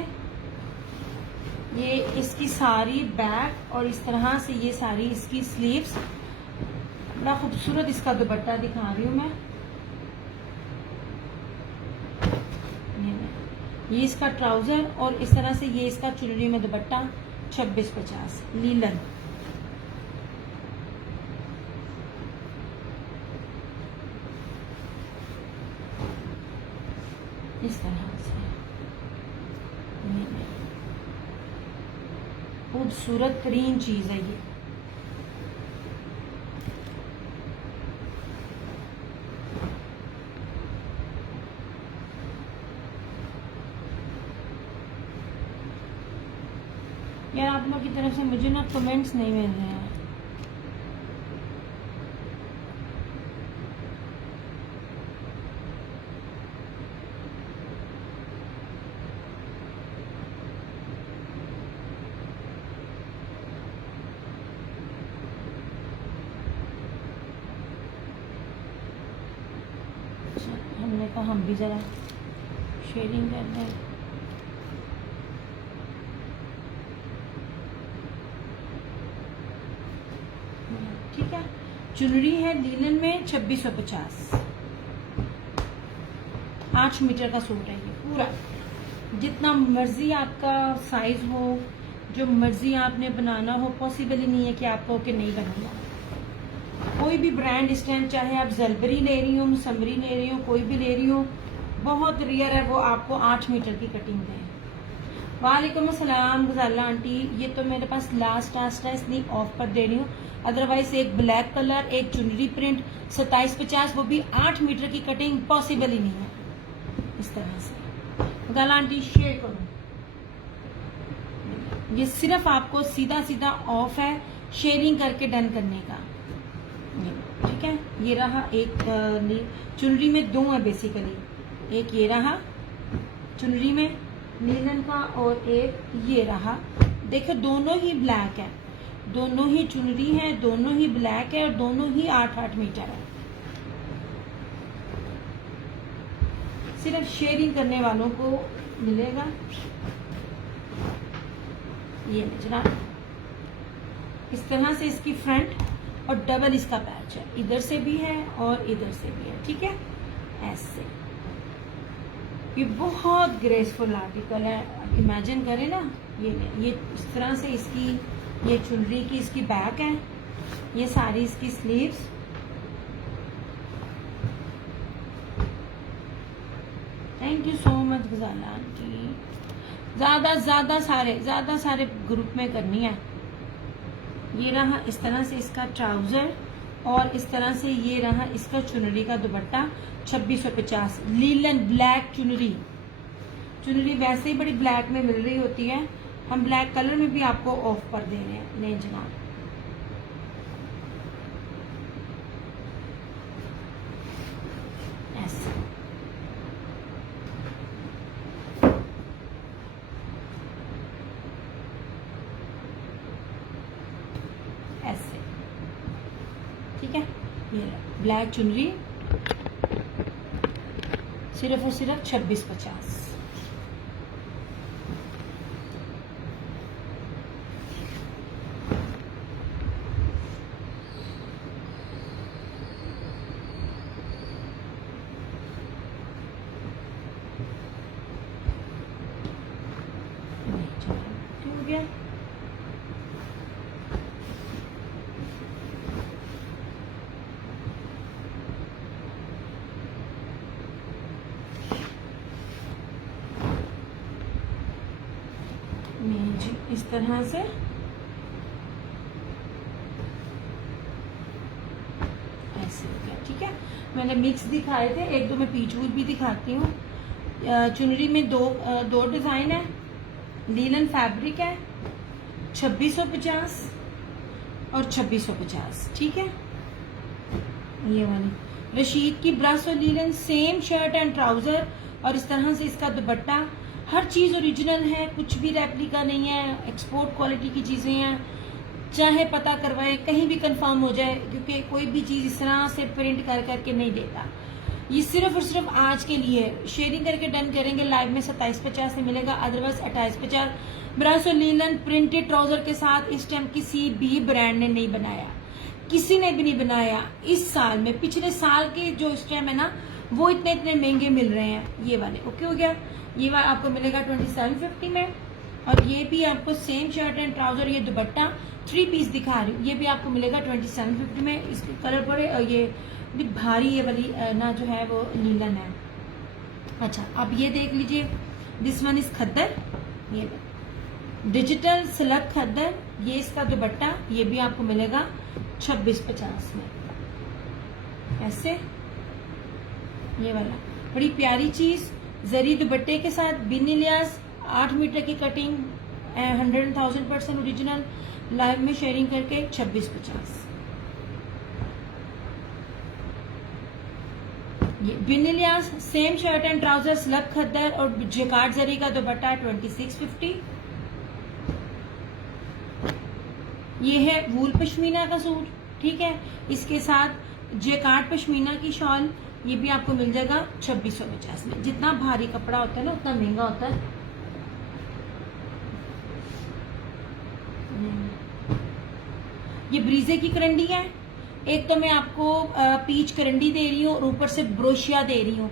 ये इसकी सारी बैक और इस तरह से ये सारी इसकी स्लीव्स, बड़ा खूबसूरत इसका दुपट्टा दिखा रही हूँ मैं। ये इसका ट्राउजर और इस तरह से ये इसका चुनरी में दुपट्टा 2650 लीलन। इस तरह से खूबसूरत तरीन चीज है ये। यार आप लोग की तरफ से मुझे ना कमेंट्स नहीं मिल रहे हैं। हमने कहा हम भी जरा शेयरिंग कर रहे हैं। ठीक है, चुनरी है लीलन में 2650, 8 मीटर का सूट है ये पूरा। जितना मर्जी आपका साइज हो, जो मर्जी आपने बनाना हो, पॉसिबल ही नहीं है कि आपको कि नहीं बनाना। कोई भी ब्रांड इस टाइम, चाहे आप जलबरी ले रही हो, मुसम्मरी ले रही हो, कोई भी ले रही हो, बहुत रेयर है वो आपको 8 मीटर की कटिंग दे। वालेकुम अस्सलाम गजाला आंटी, ये तो मेरे पास लास्ट है इसलिए ऑफ पर दे रही हूँ। अदरवाइज एक ब्लैक कलर, एक चुनरी प्रिंट 2750, वो भी 8 मीटर की कटिंग पॉसिबल ही नहीं है। इस तरह से गजाला आंटी शेयर करो। ये सिर्फ आपको सीधा सीधा ऑफ है शेयरिंग करके डन करने का। ठीक है, ये रहा एक चुनरी में 2 है बेसिकली, एक ये रहा चुनरी में लीलन का और एक ये रहा। देखो दोनों ही ब्लैक है, दोनों ही चुनरी है, दोनों ही ब्लैक है और दोनों ही 8-8 मीटर है। सिर्फ शेयरिंग करने वालों को मिलेगा। ये जनाब इस तरह से इसकी फ्रंट और डबल इसका पैच है, इधर से भी है और इधर से भी है। ठीक है, ऐसे ये बहुत ग्रेसफुल आर्टिकल है। आप इमेजिन करें ना, ये इस तरह से इसकी ये चुनरी की इसकी बैक है, ये सारी इसकी sleeves, thank you so much Ghazala aunty. ज्यादा सारे ग्रुप में करनी है। ये रहा इस तरह से इसका ट्राउजर और इस तरह से ये रहा इसका चुनरी का दुपट्टा 2650 लीलन ब्लैक चुनरी वैसे ही बड़ी ब्लैक में मिल रही होती है, हम ब्लैक कलर में भी आपको ऑफ पर दे रहे हैं। नहीं जनाब, ऐसे ऐसे। ठीक है, ये ब्लैक चुनरी सिर्फ और सिर्फ 2650। हो गया। जी इस तरह से ऐसे हो गया। ठीक है, मैंने मिक्स दिखाए थे, एक दो मैं पीच वूल भी दिखाती हूँ। चुनरी में दो डिजाइन है, लीलन फैब्रिक है 2650 और 2650। ठीक है, ये वाली रशीद की ब्रासो linen, same shirt and trouser और इस तरह से इसका दुपट्टा। हर चीज ओरिजिनल है, कुछ भी रेप्लिका नहीं है, एक्सपोर्ट क्वालिटी की चीजें हैं। चाहे पता करवाए, कहीं भी कंफर्म हो जाए, क्योंकि कोई भी चीज इस तरह से प्रिंट कर करके नहीं देता। ये सिर्फ और सिर्फ आज के लिए शेयरिंग करके डन करेंगे। लाइव में 2750 में मिलेगा, अदरवाइज 2850। ब्रासो लीलन प्रिंटेड ट्राउजर के साथ इस टाइम किसी भी ब्रांड ने नहीं बनाया, किसी ने भी नहीं बनाया इस साल में। पिछले साल के जो इस टाइम है ना, वो इतने इतने महंगे मिल रहे हैं। ये वाले ओके हो गया। ये वाला आपको मिलेगा 2750 में, और ये भी आपको सेम शर्ट एंड ट्राउजर, ये दुपट्टा 3 पीस दिखा रही हूँ, ये भी आपको मिलेगा 2750 में। इसके कलर बड़े, ये भी भारी ये वाली ना जो है वो लीलन है। अच्छा अब ये देख लीजिए, दिस वन इज खद्दर, ये डिजिटल स्लग खद्दर, ये इसका दुपट्टा, ये भी आपको मिलेगा 2650 में। ऐसे ये वाला बड़ी प्यारी चीज, जरी दुपट्टे के साथ, बिन लियाज, 8 मीटर की कटिंग, 100,000% ओरिजिनल, लाइव में शेयरिंग करके 2650। ये बिन लियाज, सेम शर्ट एंड ट्राउजर, स्लग खद्दर और जेकार्ड जरी का दुपट्टा 2650। ये है वूल पश्मीना का सूट, ठीक है, इसके साथ जेकार्ड पश्मीना की शॉल, ये भी आपको मिल जाएगा 2650 में। जितना भारी कपड़ा होता है ना उतना महंगा होता है। ये ब्रीजे की करंडी है, एक तो मैं आपको पीच करंडी दे रही हूँ और ऊपर से ब्रोशिया दे रही हूँ।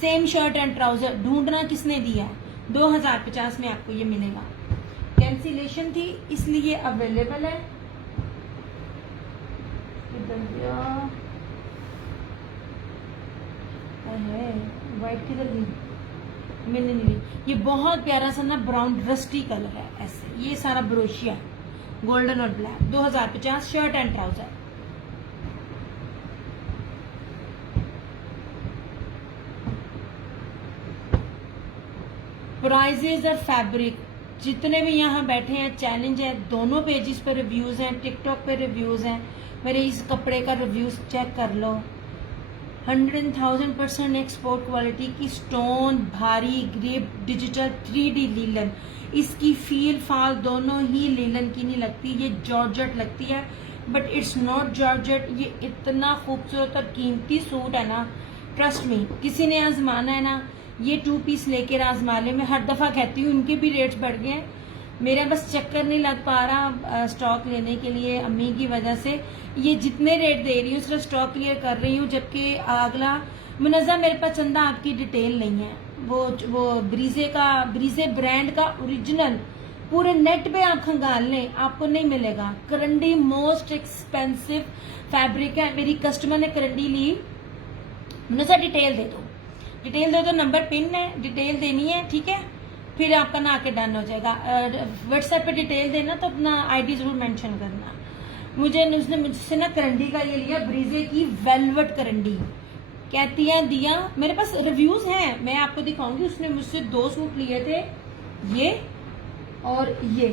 सेम शर्ट एंड ट्राउजर, ढूंढना किसने दिया है, 2050 में आपको ये मिलेगा। कैंसिलेशन थी इसलिए अवेलेबल है। व्हाइट किधर गई, मैंने नहीं ली। ये बहुत प्यारा सा ना ब्राउन रस्टी कलर है, ऐसे ये सारा ब्रोशिया गोल्डन और black, 2050 shirt and trouser. Prices और फैब्रिक जितने भी यहाँ बैठे हैं, चैलेंज है, दोनों पेजेस पे रिव्यूज हैं, टिकटॉक पे रिव्यूज हैं, मेरे इस कपड़े का रिव्यूज चेक कर लो। 100,000% एक्सपोर्ट क्वालिटी की स्टोन भारी ग्रेप डिजिटल 3D लीलन, इसकी फील फाल दोनों ही लीलन की नहीं लगती, ये जॉर्जेट लगती है, बट इट्स नॉट जॉर्जेट। ये इतना खूबसूरत और कीमती सूट है ना, ट्रस्ट मी, किसी ने आजमाना है ना, ये 2 पीस लेकर आजमा ले। मैं हर दफा कहती हूँ उनके भी रेट्स बढ़ गए हैं, मेरा बस चक्कर नहीं लग पा रहा स्टॉक लेने के लिए अम्मी की वजह से। ये जितने रेट दे रही हूँ सिर्फ स्टॉक क्लियर कर रही हूँ, जबकि अगला मुनज़्ज़ा मेरे पास चंदा आपकी डिटेल नहीं है। वो ब्रीजे ब्रांड का ओरिजिनल पूरे नेट पे आप खंगाल लें, आपको नहीं मिलेगा। करंडी मोस्ट एक्सपेंसिव फैब्रिक है। मेरी कस्टमर ने करंडी ली, मुनज़्ज़ा डिटेल दे दो, डिटेल दे दो, नंबर पिन है, डिटेल देनी है, ठीक है, फिर आपका ना आके डन हो जाएगा। व्हाट्सएप पे डिटेल देना तो अपना आईडी जरूर मेंशन करना। उसने मुझसे ना करंडी का ये लिया, ब्रीजे की वेलवेट करंडी, कहती है दिया, मेरे पास रिव्यूज हैं, मैं आपको दिखाऊंगी। उसने मुझसे 2 सूट लिए थे, ये और ये,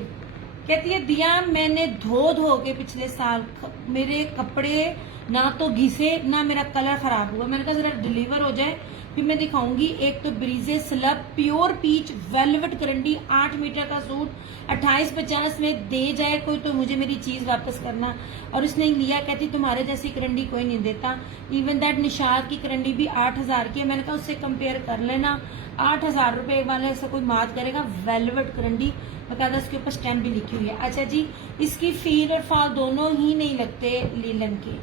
कहती है दिया मैंने धो के पिछले साल मेरे कपड़े ना तो घिसे ना मेरा कलर खराब हुआ। मैंने कहा जरा डिलीवर हो जाए फिर मैं दिखाऊंगी। एक तो ब्रीजे स्लब प्योर पीच वेलवेट करंडी 8 मीटर का सूट 2850 में दे जाए कोई तो मुझे मेरी चीज वापस करना। और उसने लिया, कहती तुम्हारे जैसी करंडी कोई नहीं देता। इवन दैट निशाद की करंडी भी 8000 की है। मैंने कहा उससे कंपेयर कर लेना, 8000 रुपए वाले से कोई मात करेगा। वेलवेट करंडी बकायदा उसके ऊपर स्टैम्प भी लिखी हुई है। अच्छा जी, इसकी फील और फॉल दोनों ही नहीं लगते लीलन के।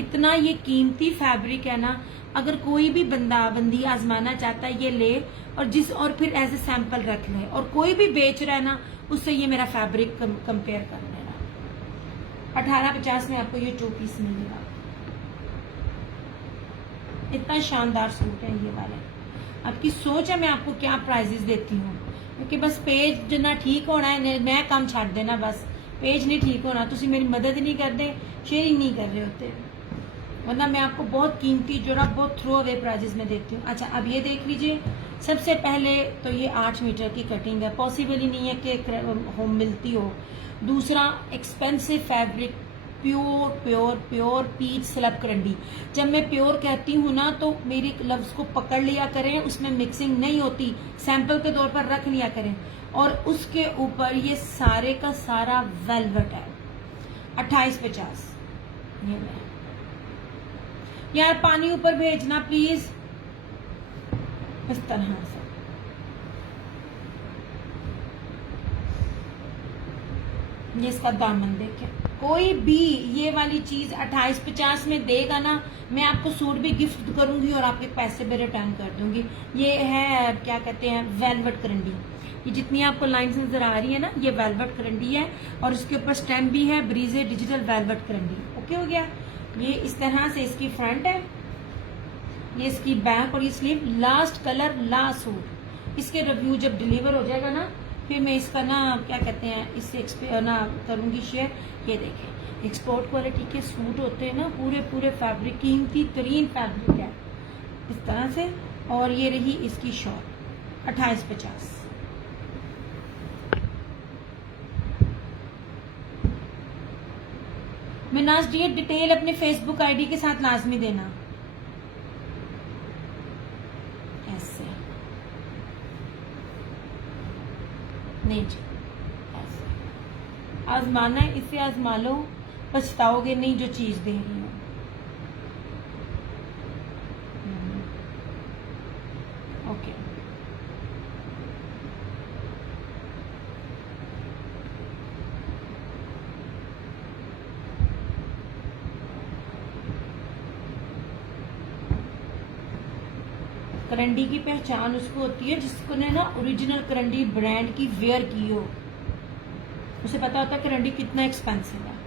इतना ये कीमती फैब्रिक है ना, अगर कोई भी बंदी आजमाना चाहता है ये ले और फिर एज ए सैंपल रख ले, और कोई भी बेच रहा है ना उससे ये मेरा फैब्रिक कंपेयर कर लेना। 1850 में आपको ये 2 पीस मिलेगा। इतना शानदार सूट है ये वाले। आपकी सोच है मैं आपको क्या प्राइजेस देती हूँ, क्योंकि बस पेज जितना ठीक होना है, मैं काम छाड़ देना, बस पेज नहीं ठीक होना। तुम मेरी मदद नहीं करते, शेयरिंग नहीं कर रहे होते, वरना मैं आपको बहुत कीमती जोड़ा बहुत थ्रो अवे प्राइजेस में देती हूँ। अच्छा अब ये देख लीजिए, सबसे पहले तो ये 8 मीटर की कटिंग है, पॉसिबल ही नहीं है कि होम मिलती हो। दूसरा expensive fabric pure pure pure peach slub करंडी। जब मैं प्योर कहती हूँ ना तो मेरे लफ्ज को पकड़ लिया करें, उसमें मिक्सिंग नहीं होती, सैंपल के तौर पर रख लिया करें। और उसके ऊपर ये सारे का सारा वेलवेट है 2850। ये मैं यार पानी ऊपर भेजना प्लीज, इस तरह से। ये इसका दामन देखें, कोई भी ये वाली चीज 2850 में देगा ना, मैं आपको सूट भी गिफ्ट करूंगी और आपके पैसे भी रिटर्न कर दूंगी। ये है क्या कहते हैं, वेलवेट करंडी। ये जितनी आपको लाइन्स नजर आ रही है ना, ये वेलवेट करंडी है और उसके ऊपर स्टैम्प भी है, ब्रीजे डिजिटल वेलवेट करंडी। ओके हो गया। ये इस तरह से इसकी फ्रंट है, ये इसकी बैक और ये sleeve. Last colour last suit. इसके रिव्यू जब डिलीवर हो जाएगा ना, फिर मैं इसका ना क्या कहते हैं, इससे ना करूंगी शेयर। ये देखें, एक्सपोर्ट क्वालिटी के सूट होते हैं ना, पूरे पूरे फैब्रिक, कीमती तरीन फैब्रिक है इस तरह से। और ये रही इसकी शॉर्ट 2850। मिनाज डी डिटेल अपने फेसबुक आईडी के साथ लाजमी देना। ऐसे नहीं जी, ऐसे आजमाना है, इसे आजमा लो, पछताओगे नहीं जो चीज दे रही हूँ। ओके, करंडी की पहचान उसको होती है जिसको ने ना ओरिजिनल करंडी ब्रांड की वेयर की हो, उसे पता होता है करंडी कितना एक्सपेंसिव है।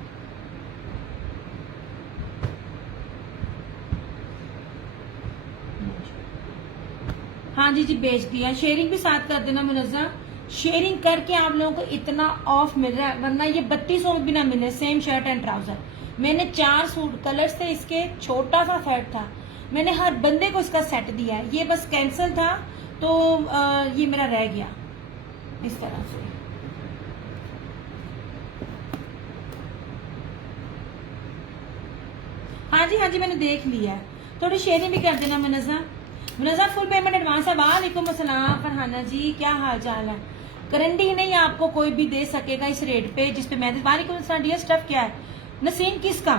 हाँ जी जी भेज दिया। शेयरिंग भी साथ कर देना मुनज़्ज़ा, शेयरिंग करके आप लोगों को इतना ऑफ मिल रहा है, वरना ये 3200 में भी ना मिले। सेम शर्ट एंड ट्राउजर, मैंने 4 सूट कलर्स थे इसके, छोटा सा सेट था, मैंने हर बंदे को इसका सेट दिया है। ये बस कैंसिल था तो ये मेरा रह गया इस तरह से। हाँ जी मैंने देख लिया है। थोड़ी शेयरिंग भी कर देना मुनज़्ज़ा। फुल पेमेंट एडवांस है। वालेकुम अस्सलाम फरहाना जी, क्या हाल चाल है। करंडी नहीं आपको कोई भी दे सकेगा इस रेट पे जिस पे मैं। वालेकुम अस्सलाम डियर। स्टफ क्या है नसीम, किसका?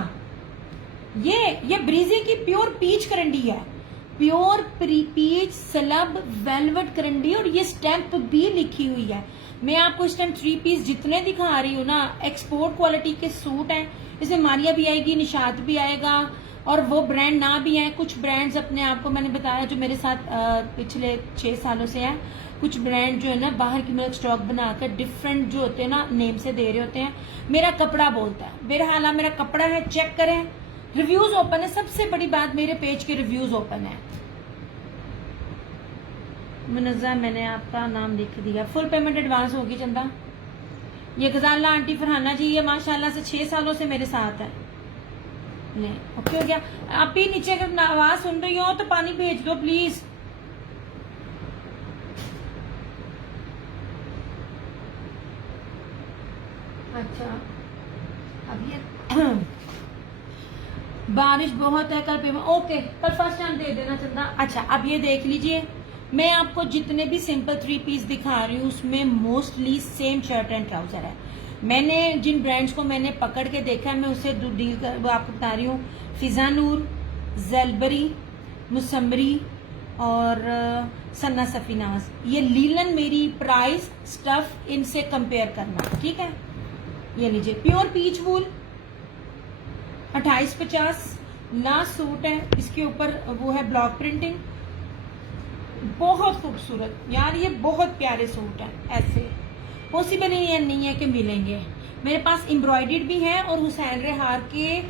ये ब्रीजी की प्योर पीच करंडी है, प्योर पीच स्लब वेलवेट करंडी, और ये स्टैंप भी लिखी हुई है। मैं आपको इस टाइम 3 पीस जितने दिखा रही हूँ ना, एक्सपोर्ट क्वालिटी के सूट हैं। इसमें मारिया भी आएगी, निशात भी आएगा, और वो ब्रांड ना भी आए। कुछ ब्रांड्स अपने आप को मैंने बताया जो मेरे साथ पिछले 6 सालों से है, कुछ ब्रांड जो है ना बाहर की मिल्क स्टॉक बनाकर डिफरेंट जो होते हैं ना नेम से दे रहे होते हैं। मेरा कपड़ा बोलता है, बहरहाल मेरा कपड़ा है, चेक करें, रिव्यूज ओपन है। सबसे बड़ी बात, मेरे पेज के रिव्यूज ओपन है। मुनज़्ज़ा मैंने आपका नाम लिख दिया। फुल पेमेंट एडवांस होगी चंदा। ये गजाला आंटी फरहाना जी, ये माशाल्लाह से 6 सालों से मेरे साथ है। नहीं ओके हो गया। आप भी नीचे अगर आवाज सुन रही हो तो पानी भेज दो प्लीज। अच्छा अब ये बारिश बहुत है, कल पेमेंट ओके, कल फर्स्ट टाइम दे देना चंदा। अच्छा अब ये देख लीजिए, मैं आपको जितने भी सिंपल 3 पीस दिखा रही हूँ उसमें mostly same shirt and trouser है। मैंने जिन ब्रांड्स को मैंने पकड़ के देखा है मैं उससे डील कर वो आपको बता रही हूँ। फिजानूर, जेलबरी, मुसम्बरी और सन्ना सफीनाज, ये लीलन मेरी प्राइस स्टफ इनसे कंपेयर करना, ठीक है। ये लीजिए प्योर पीच वूल 2850 लास्ट सूट है। इसके ऊपर वो है ब्लॉक प्रिंटिंग, बहुत खूबसूरत यार, ये बहुत प्यारे सूट है। ऐसे पॉसिबल ही नहीं है कि मिलेंगे। मेरे पास एम्ब्रॉयडर्ड भी है और हुसैन रेहार के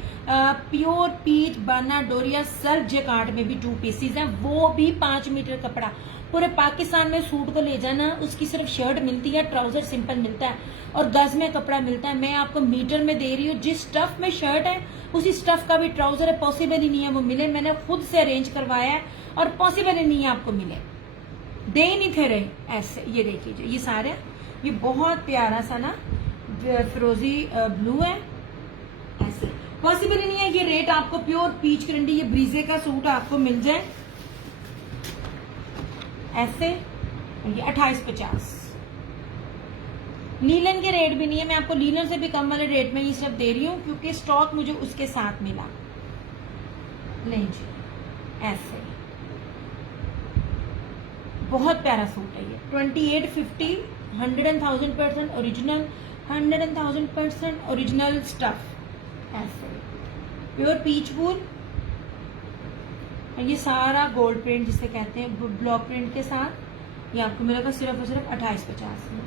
प्योर पीच बाना डोरिया सर्फ जेकार्ड में भी 2 पीसीज हैं, वो भी 5 मीटर कपड़ा। पूरे पाकिस्तान में सूट को ले जाना, उसकी सिर्फ शर्ट मिलती है, ट्राउजर सिंपल मिलता है और गज में कपड़ा मिलता है। मैं आपको मीटर में दे रही हूँ। जिस स्टफ में शर्ट है उसी स्टफ का भी ट्राउजर है। पॉसिबल ही नहीं है वो मिले, मैंने खुद से अरेंज करवाया है और पॉसिबल ही नहीं है आपको मिले, दे ही नहीं थे रहे। ऐसे ये देख लीजिए, ये सारे, ये बहुत प्यारा सा ना फिरोजी ब्लू है ऐसे। पॉसिबल ही नहीं है ये रेट आपको प्योर पीच करंडी ये ब्रीजे का सूट आपको मिल जाए ऐसे। ये 2850 लीलन के रेट भी नहीं है, मैं आपको लीलन से भी कम वाले रेट में ये सिर्फ दे रही हूँ क्योंकि स्टॉक मुझे उसके साथ मिला। नहीं जी, ऐसे बहुत प्यारा सूट है ये 2850 100,000% ओरिजिनल 100,000% ओरिजिनल स्टफ ऐसे प्योर पीच वूल। ये सारा गोल्ड प्रिंट जिसे कहते हैं ब्लॉक प्रिंट के साथ ये आपको मिलेगा सिर्फ और सिर्फ 2850 में।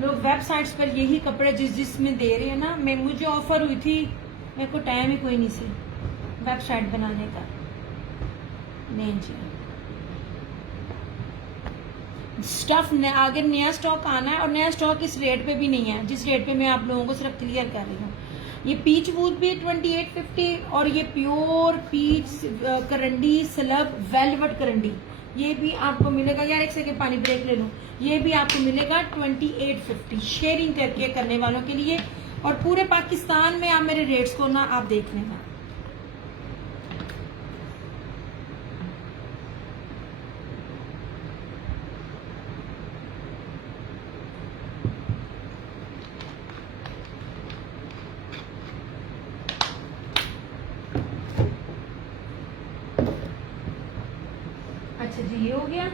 लोग वेबसाइट्स पर यही कपड़े जिसमें दे रहे हैं ना, मैं मुझे ऑफर हुई थी, मेरे को टाइम ही कोई नहीं सी वेबसाइट बनाने का। नहीं जी, स्टफ आगे नया स्टॉक आना है और नया स्टॉक इस रेट पे भी नहीं है जिस रेट पे मैं आप लोगों को सिर्फ क्लियर कर रही हूँ। ये पीच वूल भी 2850 और ये प्योर पीच करंडी स्लब वेलवेट करंडी ये भी आपको मिलेगा। यार एक सेकंड पानी ब्रेक ले लूं। ये भी आपको मिलेगा 2850 शेयरिंग करके करने वालों के लिए। और पूरे पाकिस्तान में आप मेरे रेट्स को ना आप देख लेना। अच्छा जी, ये हो गया।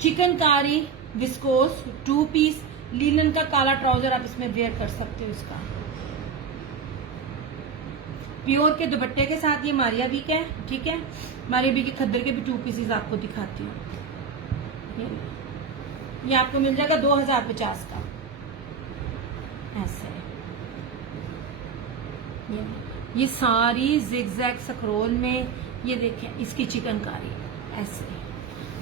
चिकनकारी विस्कोस 2 पीस लीलन का काला ट्राउजर आप इसमें वेयर कर सकते हो। इसका प्योर के दुपट्टे के साथ ये मारिया बी का है, ठीक है। मारिया बी के खद्दर के भी 2 पीसेस आपको दिखाती हूँ। ये आपको मिल जाएगा 2050 का ऐसे। ये सारी जिगजैग स्क्रोल में ये देखें इसकी चिकनकारी ऐसे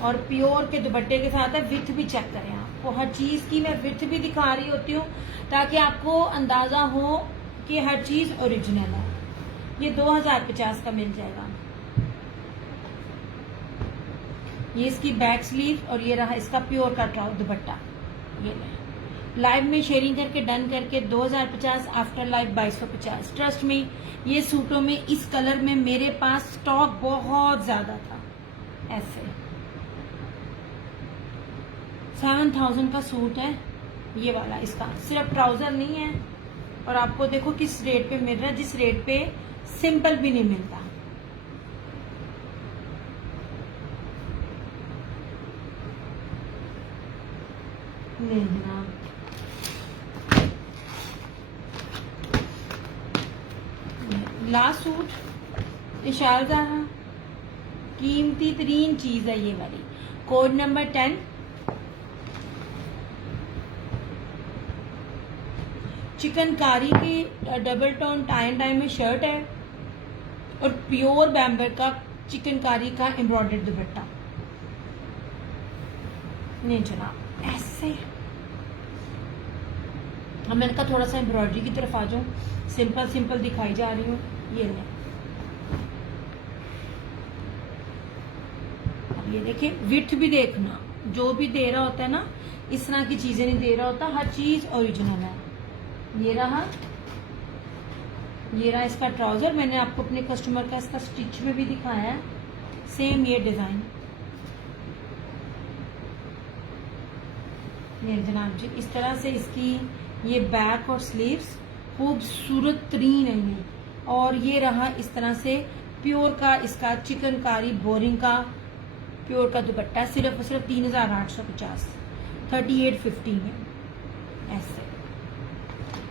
और प्योर के दुपट्टे के साथ है। विथ भी चेक करें, आपको हर चीज की मैं विथ भी दिखा रही होती हूँ ताकि आपको अंदाजा हो कि हर चीज ओरिजिनल है। ये 2050 का मिल जाएगा। ये इसकी बैक स्लीव और ये रहा इसका प्योर का दुपट्टा। ये लाइव में शेयरिंग करके डन करके 2050 आफ्टर लाइव 2250। ट्रस्ट में ये सूटों में इस कलर में मेरे पास स्टॉक बहुत ज्यादा था ऐसे। 7000 का सूट है ये वाला, इसका सिर्फ ट्राउजर नहीं है। और आपको देखो किस रेट पे मिल रहा है, जिस रेट पे सिंपल भी नहीं मिलता। लास्ट सूट इशारदा कीमती तरीन चीज है ये वाली। कोड नंबर 10 चिकनकारी की double tone tie and dye में शर्ट है और प्योर बैम्बर का चिकनकारी का एम्ब्रॉयडर्ड दुपट्टा। नहीं जनाब ऐसे। अब मैंने कहा थोड़ा सा एम्ब्रॉयडरी की तरफ आ जाऊं, सिंपल सिंपल दिखाई जा रही हूँ। ये ले, अब ये देखिए विथ भी देखना, जो भी दे रहा होता है ना इस तरह की चीजें नहीं दे रहा होता, हर चीज ओरिजिनल है। ये रहा इसका ट्राउजर, मैंने आपको अपने कस्टमर का इसका स्टिच में भी दिखाया है। सेम ये डिजाइन। ये जनाब जी इस तरह से इसकी ये बैक और स्लीव्स खूबसूरत तरीन है ये। और ये रहा इस तरह से प्योर का इसका चिकनकारी बोरिंग का प्योर का दुपट्टा। सिर्फ 3850 3850 में ऐसे।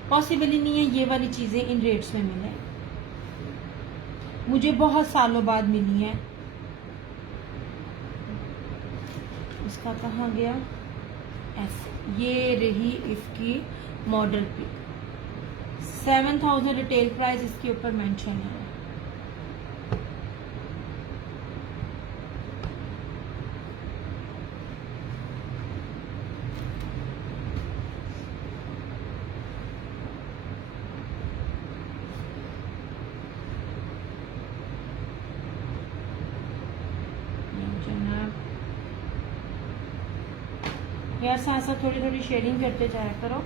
पॉसिबल ही नहीं है ये वाली चीजें इन रेट्स में मिले, मुझे बहुत सालों बाद मिली है। इसका कहाँ गया ऐसे। ये रही इसकी मॉडल पिक। 7000 रिटेल प्राइस इसके ऊपर मेंशन है। यार साथ साथ थोड़ी थोड़ी शेडिंग करते जाया करो।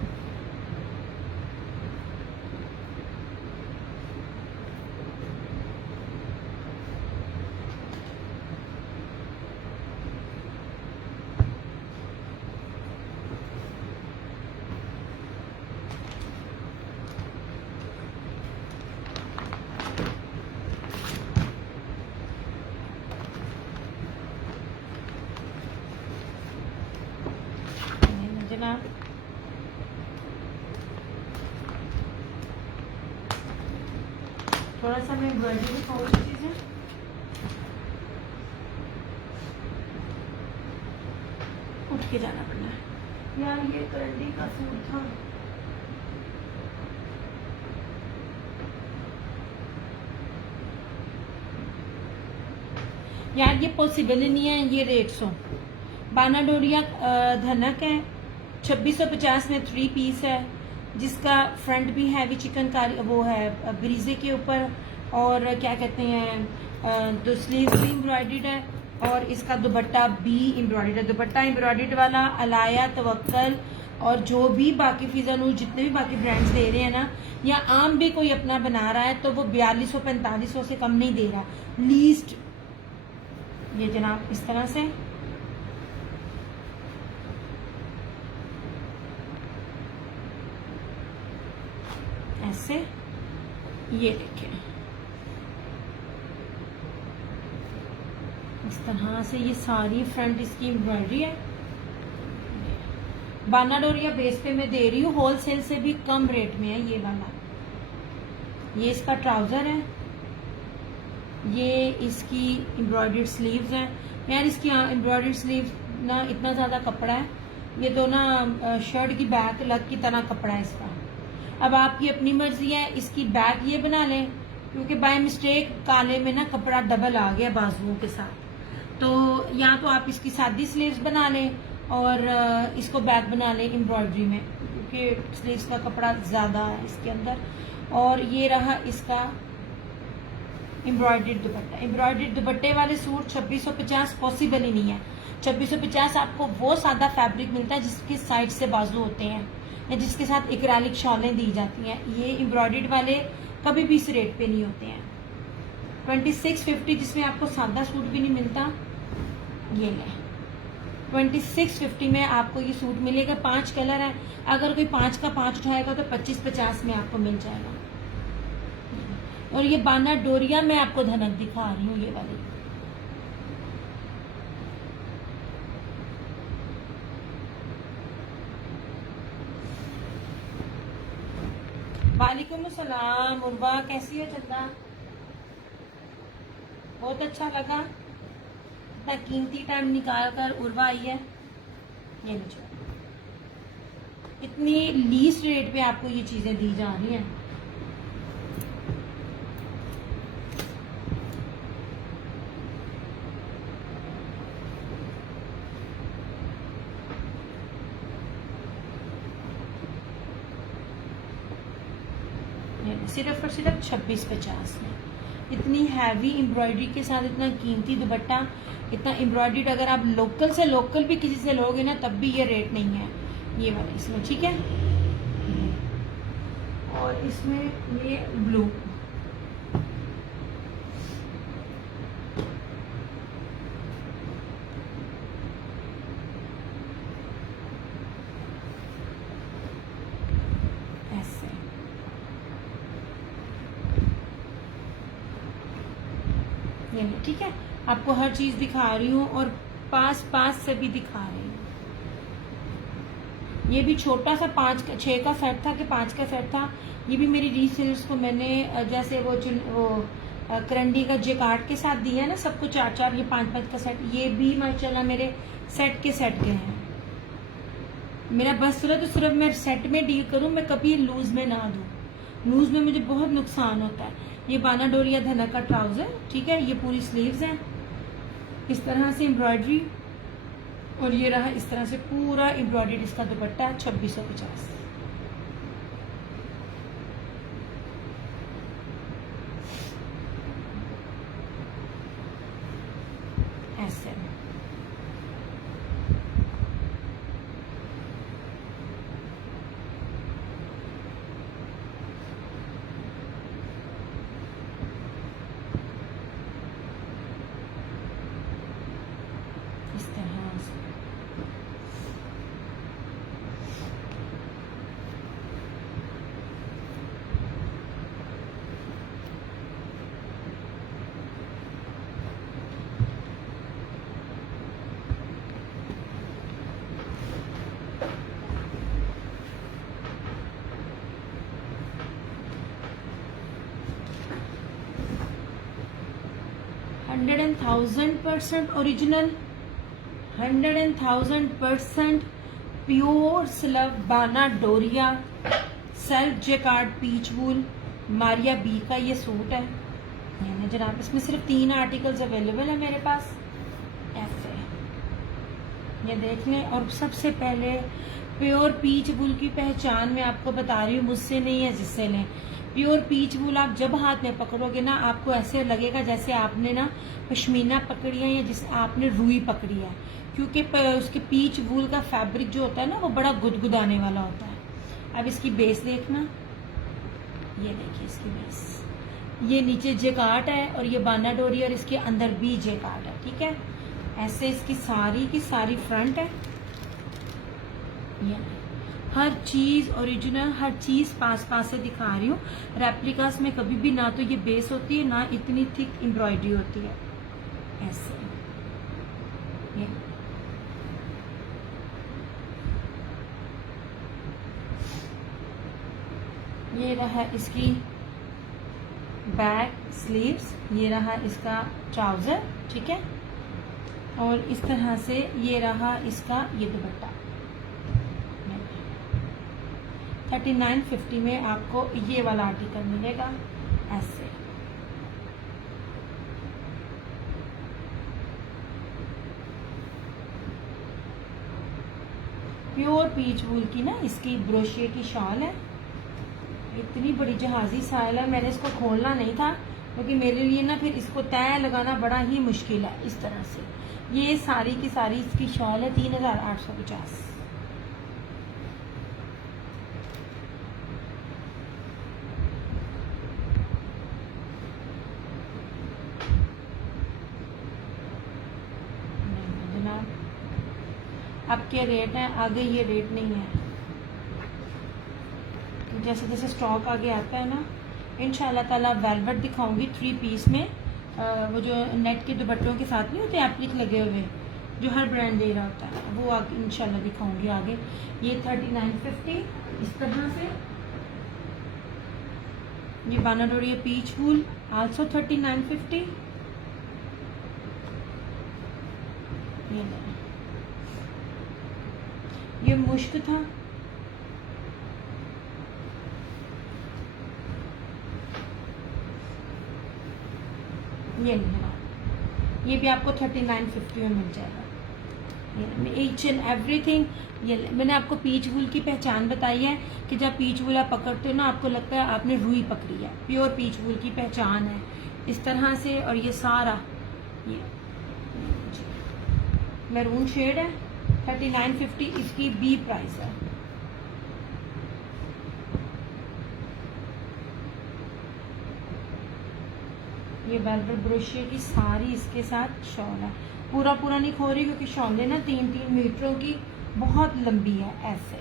जनाब थोड़ा सा मैं एम्ब्रॉयडरी दिखाऊँ चीज़ें। उठ के जाना पड़ना है यार, ये करंडी का सूट था। यार ये पॉसिबल ही नहीं है, ये रेट सो बाना डोरिया धनक है 2650 में 3 पीस है, जिसका फ्रंट भी हैवी चिकनकारी वो है ब्रीजे के ऊपर, और क्या कहते हैं दो स्लीव भी एम्ब्रॉयडर्ड है, और इसका दुपट्टा भी एम्ब्रॉयडर्ड है। दुपट्टा एम्ब्रॉयडर्ड वाला अलाया, तवक्कल और जो भी बाकी फिजानूर जितने भी बाकी ब्रांड्स दे रहे हैं ना, या आम भी कोई अपना बना रहा है तो वो 4200-4500 से कम नहीं दे रहा लीस्ट। ये जनाब इस तरह से ऐसे, ये देखें इस तरह से, ये सारी फ्रंट इसकी एम्ब्रॉयडरी है। बाना डोरिया बेस पे मैं दे रही हूँ, होलसेल से भी कम रेट में है ये वाला। ये इसका ट्राउजर है, ये इसकी एम्ब्रॉयडर्ड स्लीव्स हैं। यार इसकी एम्ब्रॉयडर्ड स्लीव्स ना इतना ज़्यादा कपड़ा है, ये तो ना शर्ट की बैक लग की तरह कपड़ा है इसका। अब आपकी अपनी मर्जी है, इसकी बैक ये बना लें, क्योंकि बाय मिस्टेक काले में ना कपड़ा डबल आ गया बाजुओं के साथ, तो या तो आप इसकी सादी स्लीव्स बना लें और इसको बैक बना लें एम्ब्रॉयडरी में, क्योंकि स्लीव्स का कपड़ा ज़्यादा है इसके अंदर। और ये रहा इसका एम्ब्रॉयडर्ड दुपट्टा। एम्ब्रॉयडर्ड दुपट्टे वाले सूट 2650 पॉसिबल ही नहीं है। 2650 आपको वो सादा फैब्रिक मिलता है जिसके साइड से बाजू होते हैं या जिसके साथ इक्रालिक शॉलें दी जाती हैं। ये एम्ब्रॉयडर्ड वाले कभी भी इस रेट पे नहीं होते हैं। 2650 जिसमें आपको सादा सूट भी नहीं मिलता, ये ले 2650 में आपको ये सूट मिलेगा। 5 कलर है, अगर कोई 5 का 5 उठाएगा तो 2550 में आपको मिल जाएगा। और ये बाना डोरिया मैं आपको धनक दिखा रही हूँ, ये वाली। वालेकुम अस्सलाम उर्वा, कैसी हो चंदा? बहुत अच्छा लगा, इतना कीमती टाइम निकाल कर उर्वा आई है। ये लीजिए, इतनी लीस्ट रेट पे आपको ये चीजें दी जा रही हैं। सिर्फ और सिर्फ 2650 में। इतनी हैवी एम्ब्रॉयडरी के साथ इतना कीमती दुपट्टा, इतना एम्ब्रॉयडर्ड, अगर आप लोकल से लोकल भी किसी से लोगे ना तब भी ये रेट नहीं है ये वाले इसमें, ठीक है। और इसमें ये ब्लू, ऐसे ये, ठीक है। आपको हर चीज दिखा रही हूँ और पास पास से भी दिखा रही हूँ। ये भी छोटा सा 6 का सेट था कि 5 का सेट था। ये भी मेरी रीसेलर्स को मैंने जैसे वो करंडी का जेकार्ड के साथ दिया है ना सबको 4-4, ये 5-5 का सेट, ये भी माशाल्लाह मेरे सेट के सेट गए हैं। मेरा बस सिर्फ मैं सेट में डील करूं, मैं कभी लूज में ना दूं। लूज में मुझे बहुत नुकसान होता है। ये बाना डोरिया धनक का ट्राउजर, ठीक है। ये पूरी स्लीव्स हैं, इस तरह से एम्ब्रॉयडरी, और ये रहा इस तरह से पूरा एम्ब्रॉयडरी इसका दुपट्टा 2650। ऐसे 100,000% ओरिजिनल, 100,000% प्योर सिल्क बाना डोरिया सेल्फ जेकार्ड पीच वूल मारिया बी का ये सूट है। ये ना जनाब, इसमें सिर्फ 3 आर्टिकल्स अवेलेबल है मेरे पास। ऐसे ये देख लें। और सबसे पहले प्योर पीच वूल की पहचान मैं आपको बता रही हूँ, मुझसे नहीं है जिससे लें। प्योर पीच वूल आप जब हाथ में पकड़ोगे ना, आपको ऐसे लगेगा जैसे आपने ना पश्मीना पकड़ी है या जिसे आपने रुई पकड़ी है, क्योंकि उसके पीच वूल का फैब्रिक जो होता है ना वो बड़ा गुदगुदाने वाला होता है। अब इसकी बेस देखना, ये देखिए इसकी बेस, ये नीचे जेकार्ड है और ये बाना डोरी और इसके अंदर भी जेकार्ड है। ठीक है, ऐसे इसकी सारी की सारी फ्रंट है। ये हर चीज ओरिजिनल, हर चीज पास पास से दिखा रही हूँ। रेप्लिकास में कभी भी ना तो ये बेस होती है ना इतनी थिक एम्ब्रॉयडरी होती है। ऐसे ये रहा इसकी बैक स्लीव्स, ये रहा इसका ट्राउजर। ठीक है, और इस तरह से ये रहा इसका ये दुपट्टा। 3950 में आपको ये वाला आर्टिकल मिलेगा। ऐसे प्योर पीच वूल की ना इसकी ब्रोशिए की शॉल है। इतनी बड़ी जहाजी साइल है, मैंने इसको खोलना नहीं था क्योंकि मेरे लिए ना फिर इसको तय लगाना बड़ा ही मुश्किल है। इस तरह से ये सारी की सारी इसकी शॉल है। 3850। अब क्या रेट है, आगे ये रेट नहीं है। जैसे जैसे स्टॉक आगे आता है ना, इंशाल्लाह ताला वेलवेट दिखाऊंगी 3 पीस में। वो जो नेट के दुपट्टों के साथ नहीं होते एप्लिक लगे हुए जो हर ब्रांड दे रहा होता है, वो आगे इंशाल्लाह दिखाऊंगी आगे। ये 3950 इस तरह से। ये बाना डोरी पीच वूल आल्सो 3950। ये मुश्क था, ये नहीं, ये भी आपको 3950 में मिल जाएगा। Each and everything. ये मैंने आपको पीच वूल की पहचान बताई है कि जब पीच वूल आप पकड़ते हो ना आपको लगता है आपने रुई पकड़ी है। प्योर पीच वूल की पहचान है इस तरह से। और ये सारा ये मैरून शेड है। 3950 इसकी बी प्राइस है। ये वेलवेट ब्रोशिए की सारी इसके साथ शॉल है। पूरा पूरा नहीं खो रही क्योंकि शॉलें ना 3-3 मीटरों की बहुत लंबी है। ऐसे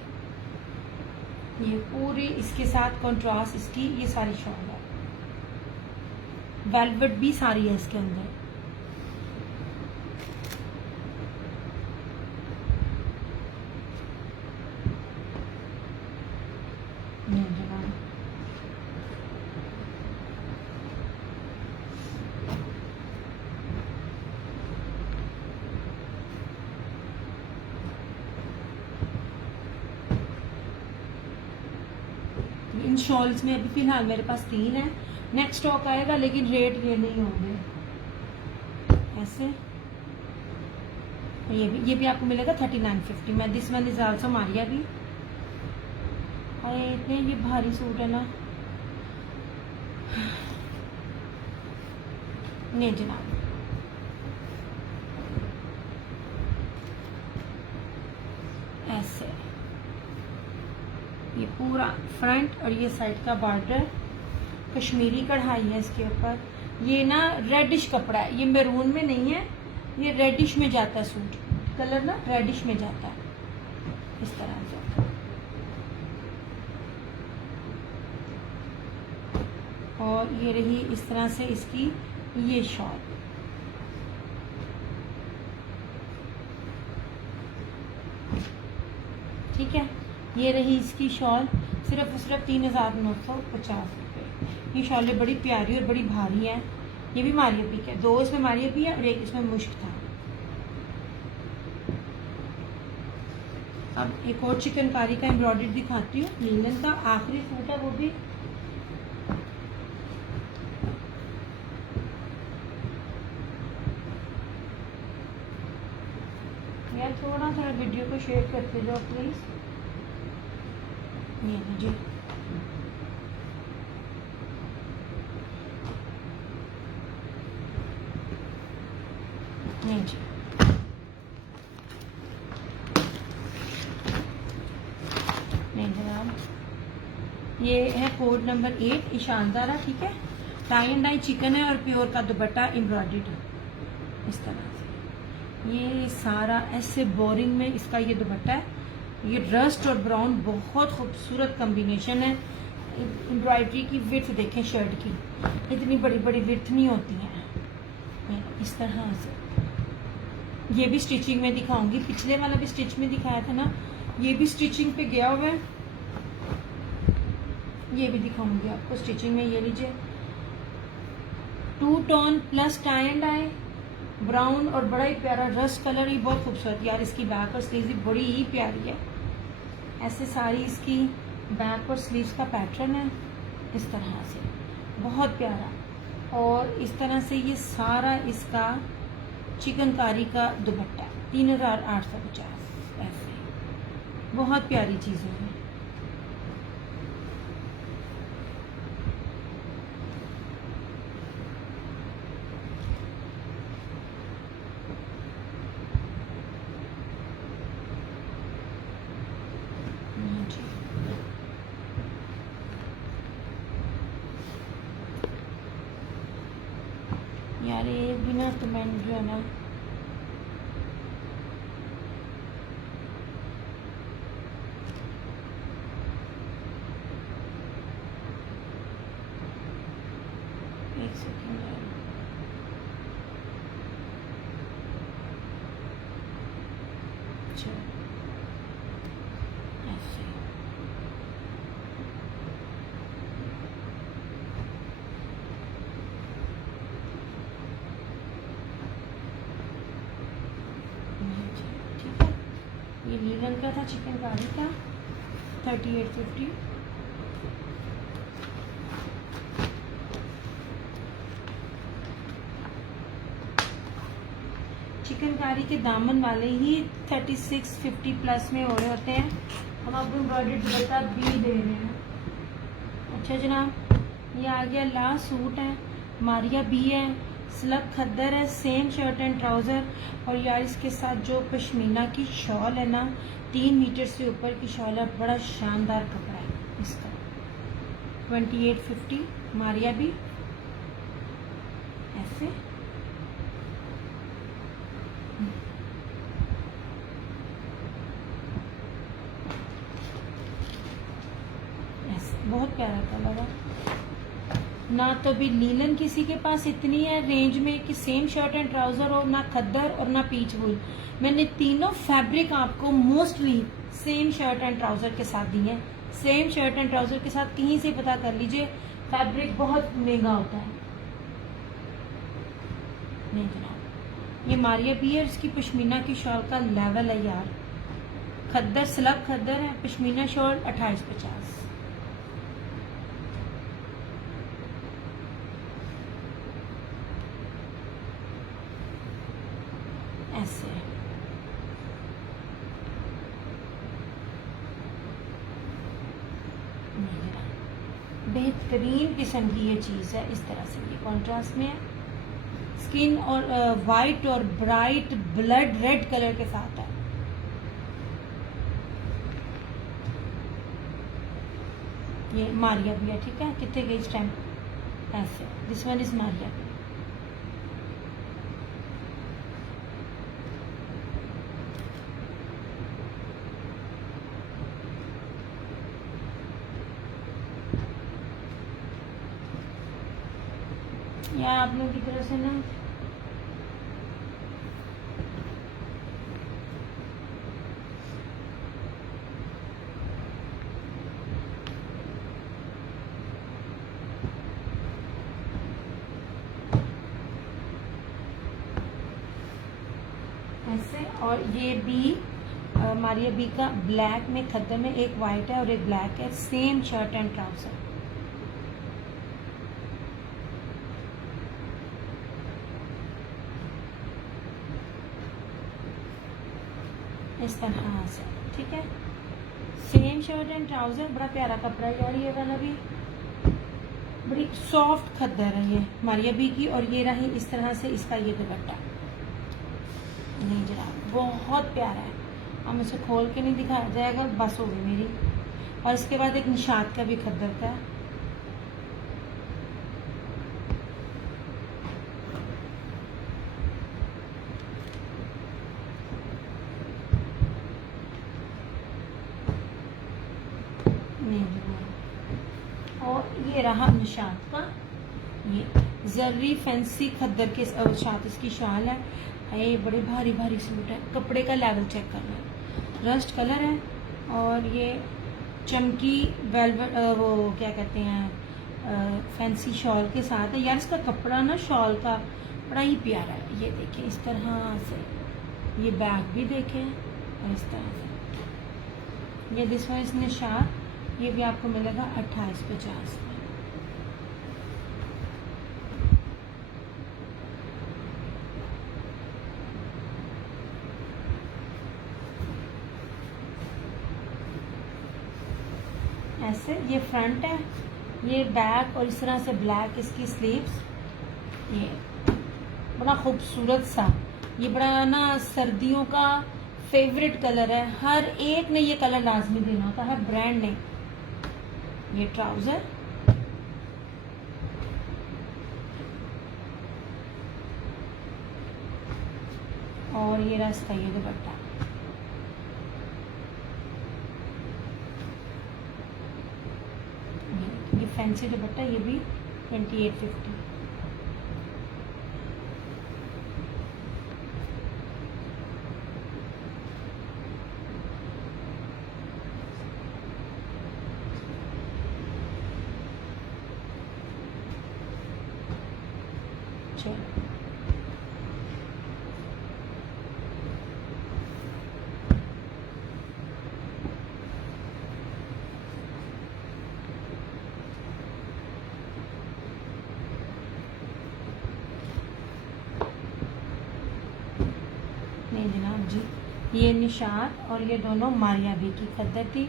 ये पूरी इसके साथ कॉन्ट्रास्ट इसकी ये सारी शॉल है। वेलवेट भी सारी है इसके अंदर। इन शॉल्स में अभी फिलहाल मेरे पास 3 है। नेक्स्ट स्टॉक आएगा लेकिन रेट ये नहीं होंगे। ऐसे ये भी आपको मिलेगा 3950 में। This one is also Maria भी। और इतने ये भारी सूट है ना, नहीं जनाब। ऐसे ये पूरा फ्रंट और ये साइड का बॉर्डर, कश्मीरी कढ़ाई है इसके ऊपर। ये ना रेडिश कपड़ा है, ये मैरून में नहीं है, ये रेडिश में जाता है सूट। कलर ना रेडिश में जाता है इस तरह से। और ये रही इस तरह से इसकी ये शॉल। ठीक है, ये रही इसकी शॉल। सिर्फ 3950 रुपये। ये शॉलें बड़ी प्यारी और बड़ी भारी हैं। ये भी मारिया पीक है, 2 इसमें मारिया पी है और एक इसमें मुश्क था। अब एक और चिकनकारी का एम्ब्रॉयडरी दिखाती हूँ, लीलन का आखिरी सूट है वो भी। यार थोड़ा सा वीडियो को शेयर करते जाओ प्लीज। ये लीजिए, नहीं जी, नहीं जनाब, ये है कोड नंबर 8, ये शानदार है, ठीक है। टाई एंड डाई चिकन है और प्योर का दुपट्टा एम्ब्रॉयडर्ड है इस तरह से। ये सारा ऐसे बोरिंग में इसका ये दुपट्टा है। ये रस्ट और ब्राउन बहुत खूबसूरत कॉम्बिनेशन है। एम्ब्रॉयडरी की विड्थ देखें शर्ट की, इतनी बड़ी बड़ी विड्थ नहीं होती है इस तरह से। ये भी स्टिचिंग में दिखाऊंगी, पिछले वाला भी स्टिच में दिखाया था ना, ये भी स्टिचिंग पे गया हुआ है, ये भी दिखाऊंगी आपको स्टिचिंग में। ये लीजिए 2 tone plus tie and dye brown और बड़ा ही प्यारा रस्ट कलर, ही बहुत खूबसूरत यार। इसकी बैक और स्लीव्स भी बड़ी ही प्यारी है। ऐसे सारी इसकी बैक और स्लीव्स का पैटर्न है इस तरह से, बहुत प्यारा। और इस तरह से ये सारा इसका चिकनकारी का दुपट्टा 3850, ऐसे बहुत प्यारी चीज़ें हैं। यार ये बिना कमेंट जो है ना, एक सेकेंड है। अच्छा ऐसे ठीक है। ये लीलन का था चिकनकारी का 3850। चिकनकारी के दामन वाले ही 3650 प्लस में हो रहे होते हैं। हम आपको एम्ब्रॉयडर्ड दुपट्टा भी दे रहे हैं। अच्छा जनाब, ये आ गया लास्ट सूट है, मारिया बी है, स्लब खद्दर है, सेम शर्ट एंड ट्राउज़र। और यार इसके साथ जो पश्मीना की शॉल है ना, 3 मीटर से ऊपर की शॉल है, बड़ा शानदार कपड़ा है इसका। 2850 मारिया बी, ऐसे बहुत प्यारा कलर है ना। तो भी लीलन किसी के पास इतनी है रेंज में कि सेम शर्ट एंड ट्राउजर हो, ना खद्दर और ना पीच वूल। मैंने तीनों फैब्रिक आपको mostly same shirt and trouser के साथ दी है। सेम शर्ट एंड ट्राउजर के साथ कहीं से पता कर लीजिए, फैब्रिक बहुत महंगा होता है। नहीं जनाब, ये मारिया भी है, इसकी पश्मीना की शॉल का लेवल है यार। खद्दर स्लब खद्दर है, पश्मीना शॉल 2850। ऐसे बेहतरीन किस्म की ये चीज़ है। इस तरह से ये कॉन्ट्रास्ट में है, स्किन और वाइट और ब्राइट ब्लड रेड कलर के साथ है। ये मारिया भी है, ठीक है। कितने गई इस टाइम, ऐसे दिस वन इज मारिया। या आप लोगों की तरफ से ना और ये भी मारिया बी का ब्लैक में खद्दर में, एक वाइट है और एक ब्लैक है, सेम शर्ट एंड ट्राउजर। इस तरह से, ठीक है, सेम शर्ट एंड ट्राउजर, बड़ा प्यारा कपड़ा है। और ये वाला भी बड़ी सॉफ्ट खद्दर है ये मारिया बी की। और ये रही इस तरह से इसका ये दुपट्टा, नहीं जनाब बहुत प्यारा है। अब इसे खोल के नहीं दिखाया जाएगा, बस हो गई मेरी। और इसके बाद एक निशात का भी खद्दर का है, नहीं जनाब। और ये रहा निशात का, ये जर्री फैंसी खद्दर के साथ इसकी शाल है। ये बड़े भारी भारी सूट है, कपड़े का लेवल चेक करना है, रस्ट कलर है। और ये चमकी वेलवेट, वो क्या कहते हैं, फैंसी शॉल के साथ है। यार इसका कपड़ा ना शॉल का बड़ा ही प्यारा है। ये देखें इस तरह से, ये बैग भी देखें और इस तरह से। ये दिस वन इस निशात, ये भी आपको मिलेगा 2850 में। ऐसे ये फ्रंट है, ये बैक और इस तरह से ब्लैक इसकी स्लीव्स। ये बड़ा खूबसूरत सा, ये बड़ा ना सर्दियों का फेवरेट कलर है, हर एक ने ये कलर लाजमी देना होता है, ब्रांड ने। ये ट्राउजर, और ये रास्ता ये दुपट्टा। ये फैंसी दुपट्टा, ये भी 2850। चलो नहीं जनाब जी, ये निशात और ये दोनों मारिया बी की खद्दर थी।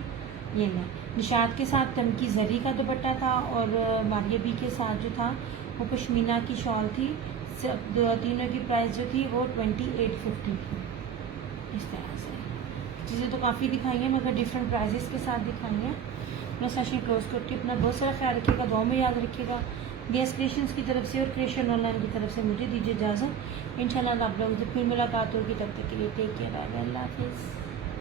ये नहीं, निशात के साथ चमकी जरी का दुपट्टा था और मारिया बी के साथ जो था वो पश्मीना की शॉल थी। तीनों की प्राइस जो थी वो 2850 थी। इस तरह से चीज़ें तो काफ़ी दिखाई हैं, मगर डिफरेंट प्राइजेस के साथ दिखाई हैं। अपना सेशन क्लोज करके अपना बहुत सारा ख्याल रखिएगा, दुआ में याद रखिएगा। गेस क्रिएशंस की तरफ से और क्रिएशन ऑनलाइन की तरफ से मुझे दीजिए इजाज़त। इंशाल्लाह आप लोगों से फिर मुलाकात होगी, तब तक के लिए टेक केयर, अल्लाह हाफिज़।